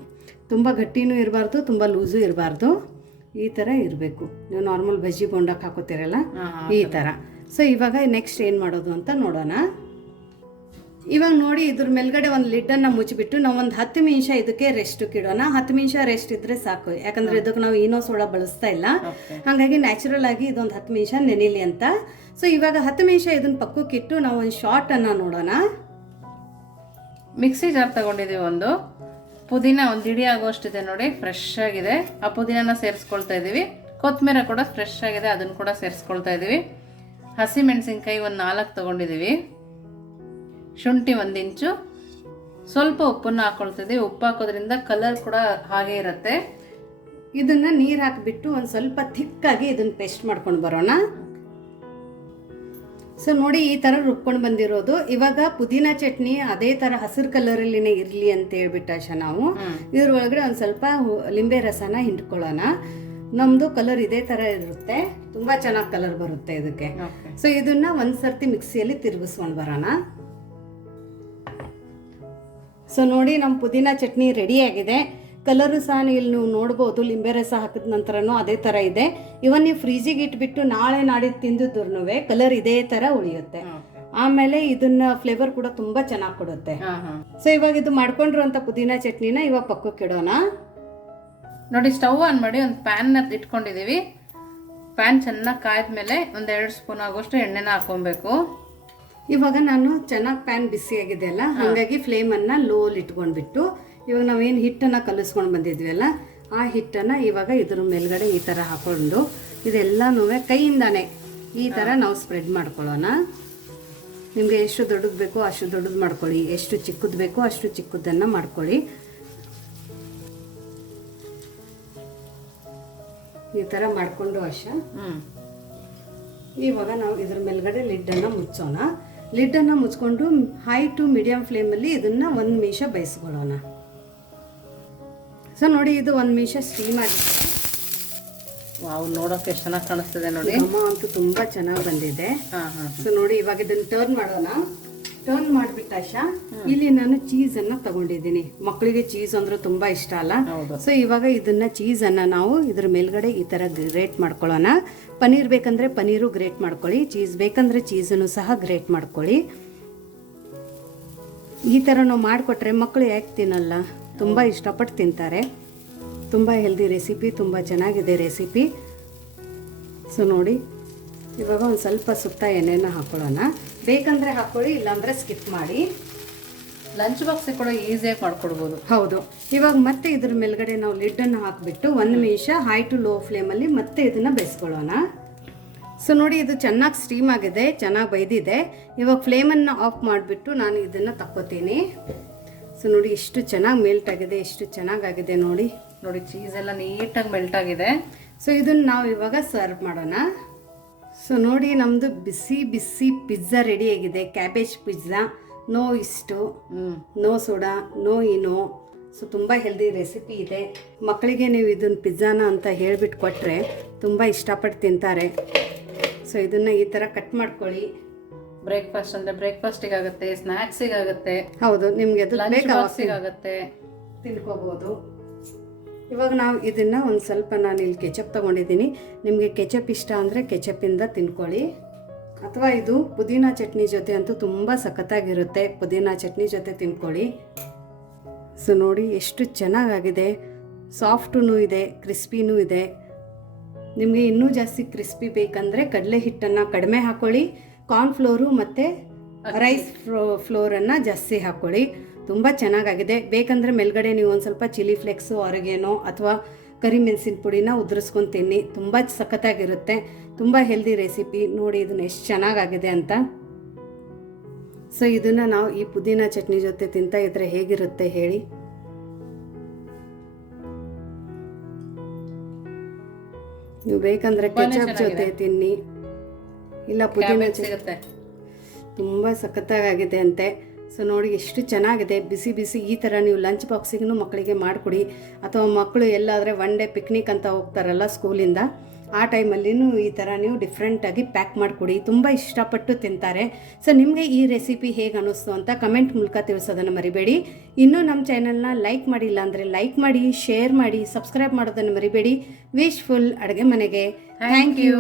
ತುಂಬ ಗಟ್ಟಿನೂ ಇರಬಾರ್ದು ತುಂಬ ಲೂಸು ಇರಬಾರ್ದು. ಈ ಥರ ಇರಬೇಕು. ನೀವು ನಾರ್ಮಲ್ ಬಜ್ಜಿ ಬೋಂಡಕ್ಕೆ ಹಾಕೋತೀರಲ್ಲ? ಈ ಥರ ಸೊ ಇವಾಗ ನೆಕ್ಸ್ಟ್ ಏನು ಮಾಡೋದು ಅಂತ ನೋಡೋಣ. ಇವಾಗ ನೋಡಿ ಇದ್ರ ಮೇಲ್ಗಡೆ ಒಂದು ಲಿಡ್ಡನ್ನು ಮುಚ್ಚಿಬಿಟ್ಟು ನಾವು ಒಂದು ಹತ್ತು ನಿಮಿಷ ಇದಕ್ಕೆ ರೆಸ್ಟ್ ಕಿಡೋಣ. ಹತ್ತು ನಿಮಿಷ ರೆಸ್ಟ್ ಇದ್ರೆ ಸಾಕು. ಯಾಕಂದ್ರೆ ಇದಕ್ಕೆ ನಾವು ಏನೋ ಸೋಡಾ ಬಳಸ್ತಾ ಇಲ್ಲ. ಹಾಗಾಗಿ ನ್ಯಾಚುರಲ್ ಆಗಿ ಇದೊಂದು ಹತ್ತು ನಿಮಿಷ ನೆನಿಲಿ ಅಂತ. ಸೊ ಇವಾಗ ಹತ್ತು ನಿಮಿಷ ಇದನ್ನ ಪಕ್ಕಕ್ಕಿಟ್ಟು ನಾವು ಒಂದು ಶಾರ್ಟನ್ನು ನೋಡೋಣ. ಮಿಕ್ಸಿ ಜಾರ್ ತಗೊಂಡಿದ್ದೀವಿ ಒಂದು. ಪುದೀನ ಒಂದು ಇಡಿ ಆಗೋಷ್ಟಿದೆ ನೋಡಿ ಫ್ರೆಶ್ ಆಗಿದೆ. ಆ ಪುದೀನನ ಸೇರಿಸ್ಕೊಳ್ತಾ ಇದ್ದೀವಿ ಕೊತ್ತಂಬರಿ ಕೂಡ ಫ್ರೆಶ್ ಆಗಿದೆ ಅದನ್ನು ಕೂಡ ಸೇರಿಸ್ಕೊಳ್ತಾ ಇದ್ದೀವಿ ಹಸಿ ಮೆಣಸಿನ್ಕಾಯಿ ಒಂದು ನಾಲ್ಕು ತಗೊಂಡಿದ್ದೀವಿ ಶುಂಠಿ ಒಂದು ಇಂಚು. ಸ್ವಲ್ಪ ಉಪ್ಪನ್ನು ಹಾಕ್ಕೊಳ್ತದೆ ಉಪ್ಪು ಹಾಕೋದ್ರಿಂದ ಕಲರ್ ಕೂಡ ಹಾಗೆ ಇರುತ್ತೆ. ಇದನ್ನ ನೀರು ಹಾಕಿಬಿಟ್ಟು ಒಂದು ಸ್ವಲ್ಪ ಥಿಕ್ಕಾಗಿ ಇದನ್ನ ಪೇಸ್ಟ್ ಮಾಡ್ಕೊಂಡು ಬರೋಣ. ಸೊ ನೋಡಿ ಈ ಥರ ರುಬ್ಕೊಂಡು ಬಂದಿರೋದು. ಇವಾಗ ಪುದೀನ ಚಟ್ನಿ ಅದೇ ಥರ ಹಸಿರು ಕಲರಲ್ಲಿನೇ ಇರಲಿ ಅಂತ ಹೇಳ್ಬಿಟ್ಟು ಆಶಾ ನಾವು. ಇದ್ರ ಒಳಗಡೆ ಒಂದು ಸ್ವಲ್ಪ ಲಿಂಬೆ ರಸನ ಹಿಂಡ್ಕೊಳ್ಳೋಣ. ನಮ್ಮದು ಕಲರ್ ಇದೇ ಥರ ಇರುತ್ತೆ. ತುಂಬ ಚೆನ್ನಾಗಿ ಕಲರ್ ಬರುತ್ತೆ ಇದಕ್ಕೆ. ಸೊ ಇದನ್ನ ಒಂದು ಸರ್ತಿ ಮಿಕ್ಸಿಯಲ್ಲಿ ತಿರುಗಿಸ್ಕೊಂಡು ಬರೋಣ. ಸೊ ನೋಡಿ ನಮ್ಮ ಪುದೀನ ಚಟ್ನಿ ರೆಡಿ ಆಗಿದೆ. ಕಲರು ಸಹ ಇಲ್ಲಿ ನೀವು ನೋಡ್ಬೋದು ಲಿಂಬೆ ರಸ ಹಾಕಿದ ನಂತರನೂ ಅದೇ ಥರ ಇದೆ. ಇವನ್ ನೀವು ಫ್ರೀಜಿಗೆ ಇಟ್ಬಿಟ್ಟು ನಾಳೆ ನಾಡಿದ್ದು ತಿಂದಿದ್ರು ಕಲರ್ ಇದೇ ಥರ ಉಳಿಯುತ್ತೆ. ಆಮೇಲೆ ಇದನ್ನ ಫ್ಲೇವರ್ ಕೂಡ ತುಂಬ ಚೆನ್ನಾಗಿ ಕೊಡುತ್ತೆ. ಹಾಂ ಹಾಂ. ಸೊ ಇವಾಗ ಇದು ಮಾಡ್ಕೊಂಡಿರುವಂತ ಪುದೀನ ಚಟ್ನಿನ ಇವಾಗ ಪಕ್ಕಕ್ಕೆ ಇಡೋಣ. ನೋಡಿ ಸ್ಟವ್ ಆನ್ ಮಾಡಿ ಒಂದು ಪ್ಯಾನ್ನ ಇಟ್ಕೊಂಡಿದ್ದೀವಿ ಪ್ಯಾನ್ ಚೆನ್ನಾಗಿ ಕಾಯ್ದ್ಮೇಲೆ ಒಂದು ಎರಡು ಸ್ಪೂನ್ ಆಗೋಷ್ಟು ಎಣ್ಣೆನ ಹಾಕೊಬೇಕು ಇವಾಗ ನಾನು ಚೆನ್ನಾಗಿ ಪ್ಯಾನ್ ಬಿಸಿಯಾಗಿದೆ ಅಲ್ಲ? ಹಾಗಾಗಿ ಫ್ಲೇಮನ್ನು ಲೋಲ್ ಇಟ್ಕೊಂಡ್ಬಿಟ್ಟು ಇವಾಗ ನಾವೇನು ಹಿಟ್ಟನ್ನು ಕಲಿಸ್ಕೊಂಡು ಬಂದಿದ್ವಿ ಅಲ್ಲ ಆ ಹಿಟ್ಟನ್ನು ಇವಾಗ ಇದ್ರ ಮೇಲ್ಗಡೆ ಈ ಥರ ಹಾಕೊಂಡು ಇದೆಲ್ಲನೂ ಕೈಯಿಂದಾನೆ ಈ ಥರ ನಾವು ಸ್ಪ್ರೆಡ್ ಮಾಡ್ಕೊಳ್ಳೋಣ. ನಿಮಗೆ ಎಷ್ಟು ದೊಡ್ಡದು ಬೇಕೋ ಅಷ್ಟು ದೊಡ್ಡದು ಮಾಡ್ಕೊಳ್ಳಿ. ಎಷ್ಟು ಚಿಕ್ಕದು ಬೇಕೋ ಅಷ್ಟು ಚಿಕ್ಕದನ್ನು ಮಾಡ್ಕೊಳ್ಳಿ. ಈ ಥರ ಮಾಡಿಕೊಂಡು ಅಶ. ಇವಾಗ ನಾವು ಇದ್ರ ಮೇಲ್ಗಡೆ ಲಿಡ್ಡನ್ನು ಮುಚ್ಚೋಣ. ಲಿಡ್ಡನ್ನು ಮುಚ್ಕೊಂಡು ಹೈ ಟು ಮೀಡಿಯಂ ಫ್ಲೇಮಲ್ಲಿ ಇದನ್ನು ಒಂದು ನಿಮಿಷ ಬೇಯಿಸ್ಕೊಳ್ಳೋಣ. ಸೊ ನೋಡಿ ಇದು ಒಂದು ನಿಮಿಷ ಸ್ಟೀಮ್ ಆಗಿದೆ. ವಾವ್ ನೋಡೋಕೆ ಎಷ್ಟು ಚೆನ್ನಾಗಿ ಕಾಣಿಸ್ತದೆ ನೋಡಿ. ಅಮ್ಮ ಅಂತೂ ತುಂಬ ಚೆನ್ನಾಗಿ ಬಂದಿದೆ. ಹಾಂ ಹಾಂ ಸೊ ನೋಡಿ ಇವಾಗ ಇದನ್ನು ಟರ್ನ್ ಮಾಡೋಣ. ಟರ್ನ್ ಮಾಡ್ಬಿಟ್ಟ ಆಶಾ ಇಲ್ಲಿ ನಾನು ಚೀಸ್ ಅನ್ನ ತಗೊಂಡಿದ್ದೀನಿ. ಮಕ್ಕಳಿಗೆ ಚೀಸ್ ಅಂದ್ರೆ ತುಂಬಾ ಇಷ್ಟ ಅಲ್ಲ? ಸೊ ಇವಾಗ ಇದನ್ನ ಚೀಸ್ ಅನ್ನ ನಾವು ಇದ್ರ ಮೇಲ್ಗಡೆ ಈ ತರ ಗ್ರೇಟ್ ಮಾಡ್ಕೊಳ್ಳೋಣ. ಪನೀರ್ ಬೇಕಂದ್ರೆ ಪನೀರು ಗ್ರೇಟ್ ಮಾಡ್ಕೊಳ್ಳಿ. ಚೀಸ್ ಬೇಕಂದ್ರೆ ಚೀಸನ್ನು ಸಹ ಗ್ರೇಟ್ ಮಾಡ್ಕೊಳ್ಳಿ. ಈ ಥರ ನಾವು ಮಾಡಿಕೊಟ್ರೆ ಮಕ್ಕಳು ಯಾಕೆ ತಿನ್ನಲ್ಲ? ತುಂಬ ಇಷ್ಟಪಟ್ಟು ತಿಂತಾರೆ. ತುಂಬ ಹೆಲ್ದಿ ರೆಸಿಪಿ ತುಂಬ ಚೆನ್ನಾಗಿದೆ ರೆಸಿಪಿ ಸೊ ನೋಡಿ. ಇವಾಗ ಒಂದು ಸ್ವಲ್ಪ ಸುತ್ತ ಎಣ್ಣೆನ ಹಾಕೊಳ್ಳೋಣ. ಬೇಕಂದರೆ ಹಾಕ್ಕೊಳ್ಳಿ ಇಲ್ಲಾಂದರೆ ಸ್ಕಿಪ್ ಮಾಡಿ. ಲಂಚ್ ಬಾಕ್ಸಿಗೆ ಕೂಡ ಈಸಿಯಾಗಿ ಮಾಡ್ಕೊಡ್ಬೋದು. ಹೌದು. ಇವಾಗ ಮತ್ತೆ ಇದ್ರ ಮೇಲ್ಗಡೆ ನಾವು ಲಿಡ್ಡನ್ನು ಹಾಕಿಬಿಟ್ಟು ಒಂದು ನಿಮಿಷ ಹೈ ಟು ಲೋ ಫ್ಲೇಮಲ್ಲಿ ಮತ್ತೆ ಇದನ್ನು ಬೇಯಿಸ್ಕೊಳ್ಳೋಣ ಸೊ ನೋಡಿ ಇದು ಚೆನ್ನಾಗಿ ಸ್ಟೀಮ್ ಆಗಿದೆ ಚೆನ್ನಾಗಿ ಬೈದಿದೆ ಇವಾಗ ಫ್ಲೇಮನ್ನು ಆಫ್ ಮಾಡಿಬಿಟ್ಟು ನಾನು ಇದನ್ನು ತಕ್ಕೋತೀನಿ. ಸೊ ನೋಡಿ ಎಷ್ಟು ಚೆನ್ನಾಗಿ ಮೆಲ್ಟ್ ಆಗಿದೆ ಎಷ್ಟು ಚೆನ್ನಾಗಾಗಿದೆ ನೋಡಿ. ನೋಡಿ ಚೀಸ್ ಎಲ್ಲ ನೀಟಾಗಿ ಮೆಲ್ಟ್ ಆಗಿದೆ. ಸೊ ಇದನ್ನು ನಾವು ಇವಾಗ ಸರ್ವ್ ಮಾಡೋಣ. ಸೊ ನೋಡಿ ನಮ್ಮದು ಬಿಸಿ ಬಿಸಿ ಪಿಜ್ಜಾ ರೆಡಿ ಆಗಿದೆ. ಕ್ಯಾಬೇಜ್ ಪಿಜ್ಜಾ ನೋ ಇಷ್ಟು no soda no Eno so ತುಂಬ ಹೆಲ್ದಿ ರೆಸಿಪಿ ಇದೆ. ಮಕ್ಕಳಿಗೆ ನೀವು ಇದನ್ನು ಪಿಜ್ಜಾನ ಅಂತ ಹೇಳಿಬಿಟ್ಟು ಕೊಟ್ಟರೆ ತುಂಬ ಇಷ್ಟಪಟ್ಟು ತಿಂತಾರೆ. ಸೊ ಇದನ್ನು ಈ ಥರ ಕಟ್ ಮಾಡ್ಕೊಳ್ಳಿ. ಬ್ರೇಕ್ಫಾಸ್ಟ್ ಅಂದರೆ ಬ್ರೇಕ್ಫಾಸ್ಟಿಗಾಗುತ್ತೆ ಆಗುತ್ತೆ ಸ್ನ್ಯಾಕ್ಸಿಗೆ ಆಗುತ್ತೆ ಹೌದು ನಿಮಗೆ ಅದು ಲಂಚ್ ಬೇಕಾ ಬಾಕ್ಸಿಗೆ ಆಗುತ್ತೆ ತಿನ್ಕೋಬೋದು. ಇವಾಗ ನಾವು ಇದನ್ನು ಒಂದು ಸ್ವಲ್ಪ ನಾನು ಇಲ್ಲಿ ಕೆಚಪ್ ತೊಗೊಂಡಿದ್ದೀನಿ. ನಿಮಗೆ ಕೆಚಪ್ ಇಷ್ಟ ಅಂದರೆ ಕೆಚಪಿಂದ ತಿನ್ಕೊಳ್ಳಿ. ಅಥವಾ ಇದು ಪುದೀನ ಚಟ್ನಿ ಜೊತೆ ಅಂತೂ ತುಂಬ ಸಖತ್ತಾಗಿರುತ್ತೆ. ಪುದೀನ ಚಟ್ನಿ ಜೊತೆ ತಿನ್ಕೊಳ್ಳಿ. ಸೊ ನೋಡಿ ಎಷ್ಟು ಚೆನ್ನಾಗಾಗಿದೆ. ಸಾಫ್ಟೂ ಇದೆ ಕ್ರಿಸ್ಪಿನೂ ಇದೆ. ನಿಮಗೆ ಇನ್ನೂ ಜಾಸ್ತಿ ಕ್ರಿಸ್ಪಿ ಬೇಕಂದರೆ ಕಡಲೆ ಹಿಟ್ಟನ್ನು ಕಡಿಮೆ ಹಾಕ್ಕೊಳ್ಳಿ ಕಾರ್ನ್ಫ್ಲೋರು ಮತ್ತು ರೈಸ್ ಫ್ಲೋ ಫ್ಲೋರನ್ನು ಜಾಸ್ತಿ ಹಾಕ್ಕೊಳ್ಳಿ ತುಂಬ ಚೆನ್ನಾಗಾಗಿದೆ. ಬೇಕಂದರೆ ಮೇಲ್ಗಡೆ ನೀವು ಒಂದು ಸ್ವಲ್ಪ ಚಿಲ್ಲಿ ಫ್ಲೆಕ್ಸು ಹೊರಗೇನೋ ಅಥವಾ ಕರಿಮೆಣಸಿನ ಪುಡಿನ ಉದುರಿಸ್ಕೊಂಡು ತಿನ್ನಿ. ತುಂಬ ಸಖತ್ತಾಗಿರುತ್ತೆ. ತುಂಬ ಹೆಲ್ದಿ ರೆಸಿಪಿ. ನೋಡಿ ಇದನ್ನು ಎಷ್ಟು ಚೆನ್ನಾಗಾಗಿದೆ ಅಂತ. ಸೊ ಇದನ್ನು ನಾವು ಈ ಪುದೀನ ಚಟ್ನಿ ಜೊತೆ ತಿಂತಾ ಇದ್ರೆ ಹೇಗಿರುತ್ತೆ ಹೇಳಿ? ನೀವು ಬೇಕಂದ್ರೆ ಕೆಚಪ್ ಜೊತೆ ತಿನ್ನಿ. ಇಲ್ಲ ಪುದೀನ ಚಟ್ನಿ. ತುಂಬ ಸಖತ್ತಾಗಿದೆ ಅಂತೆ. ಸೊ ನೋಡಿ, ಎಷ್ಟು ಚೆನ್ನಾಗಿದೆ. ಬಿಸಿ ಬಿಸಿ ಈ ಥರ ನೀವು ಲಂಚ್ ಬಾಕ್ಸಿಗೂ ಮಕ್ಕಳಿಗೆ ಮಾಡಿಕೊಡಿ. ಅಥವಾ ಮಕ್ಕಳು ಎಲ್ಲಾದರೆ ಒನ್ ಡೇ ಪಿಕ್ನಿಕ್ ಅಂತ ಹೋಗ್ತಾರಲ್ಲ ಸ್ಕೂಲಿಂದ, ಆ ಟೈಮಲ್ಲಿನೂ ಈ ಥರ ನೀವು ಡಿಫ್ರೆಂಟಾಗಿ ಪ್ಯಾಕ್ ಮಾಡಿಕೊಡಿ. ತುಂಬ ಇಷ್ಟಪಟ್ಟು ತಿಂತಾರೆ. ಸೊ ನಿಮಗೆ ಈ ರೆಸಿಪಿ ಹೇಗೆ ಅನ್ನಿಸ್ತು ಅಂತ ಕಮೆಂಟ್ ಮೂಲಕ ತಿಳಿಸೋದನ್ನು ಮರಿಬೇಡಿ. ಇನ್ನೂ ನಮ್ಮ ಚಾನಲ್ನ ಲೈಕ್ ಮಾಡಿಲ್ಲ ಅಂದರೆ ಲೈಕ್ ಮಾಡಿ, ಶೇರ್ ಮಾಡಿ, ಸಬ್ಸ್ಕ್ರೈಬ್ ಮಾಡೋದನ್ನು ಮರಿಬೇಡಿ. ವಿಶ್ ಫುಲ್ ಅಡುಗೆ ಮನೆಗೆ. Thank you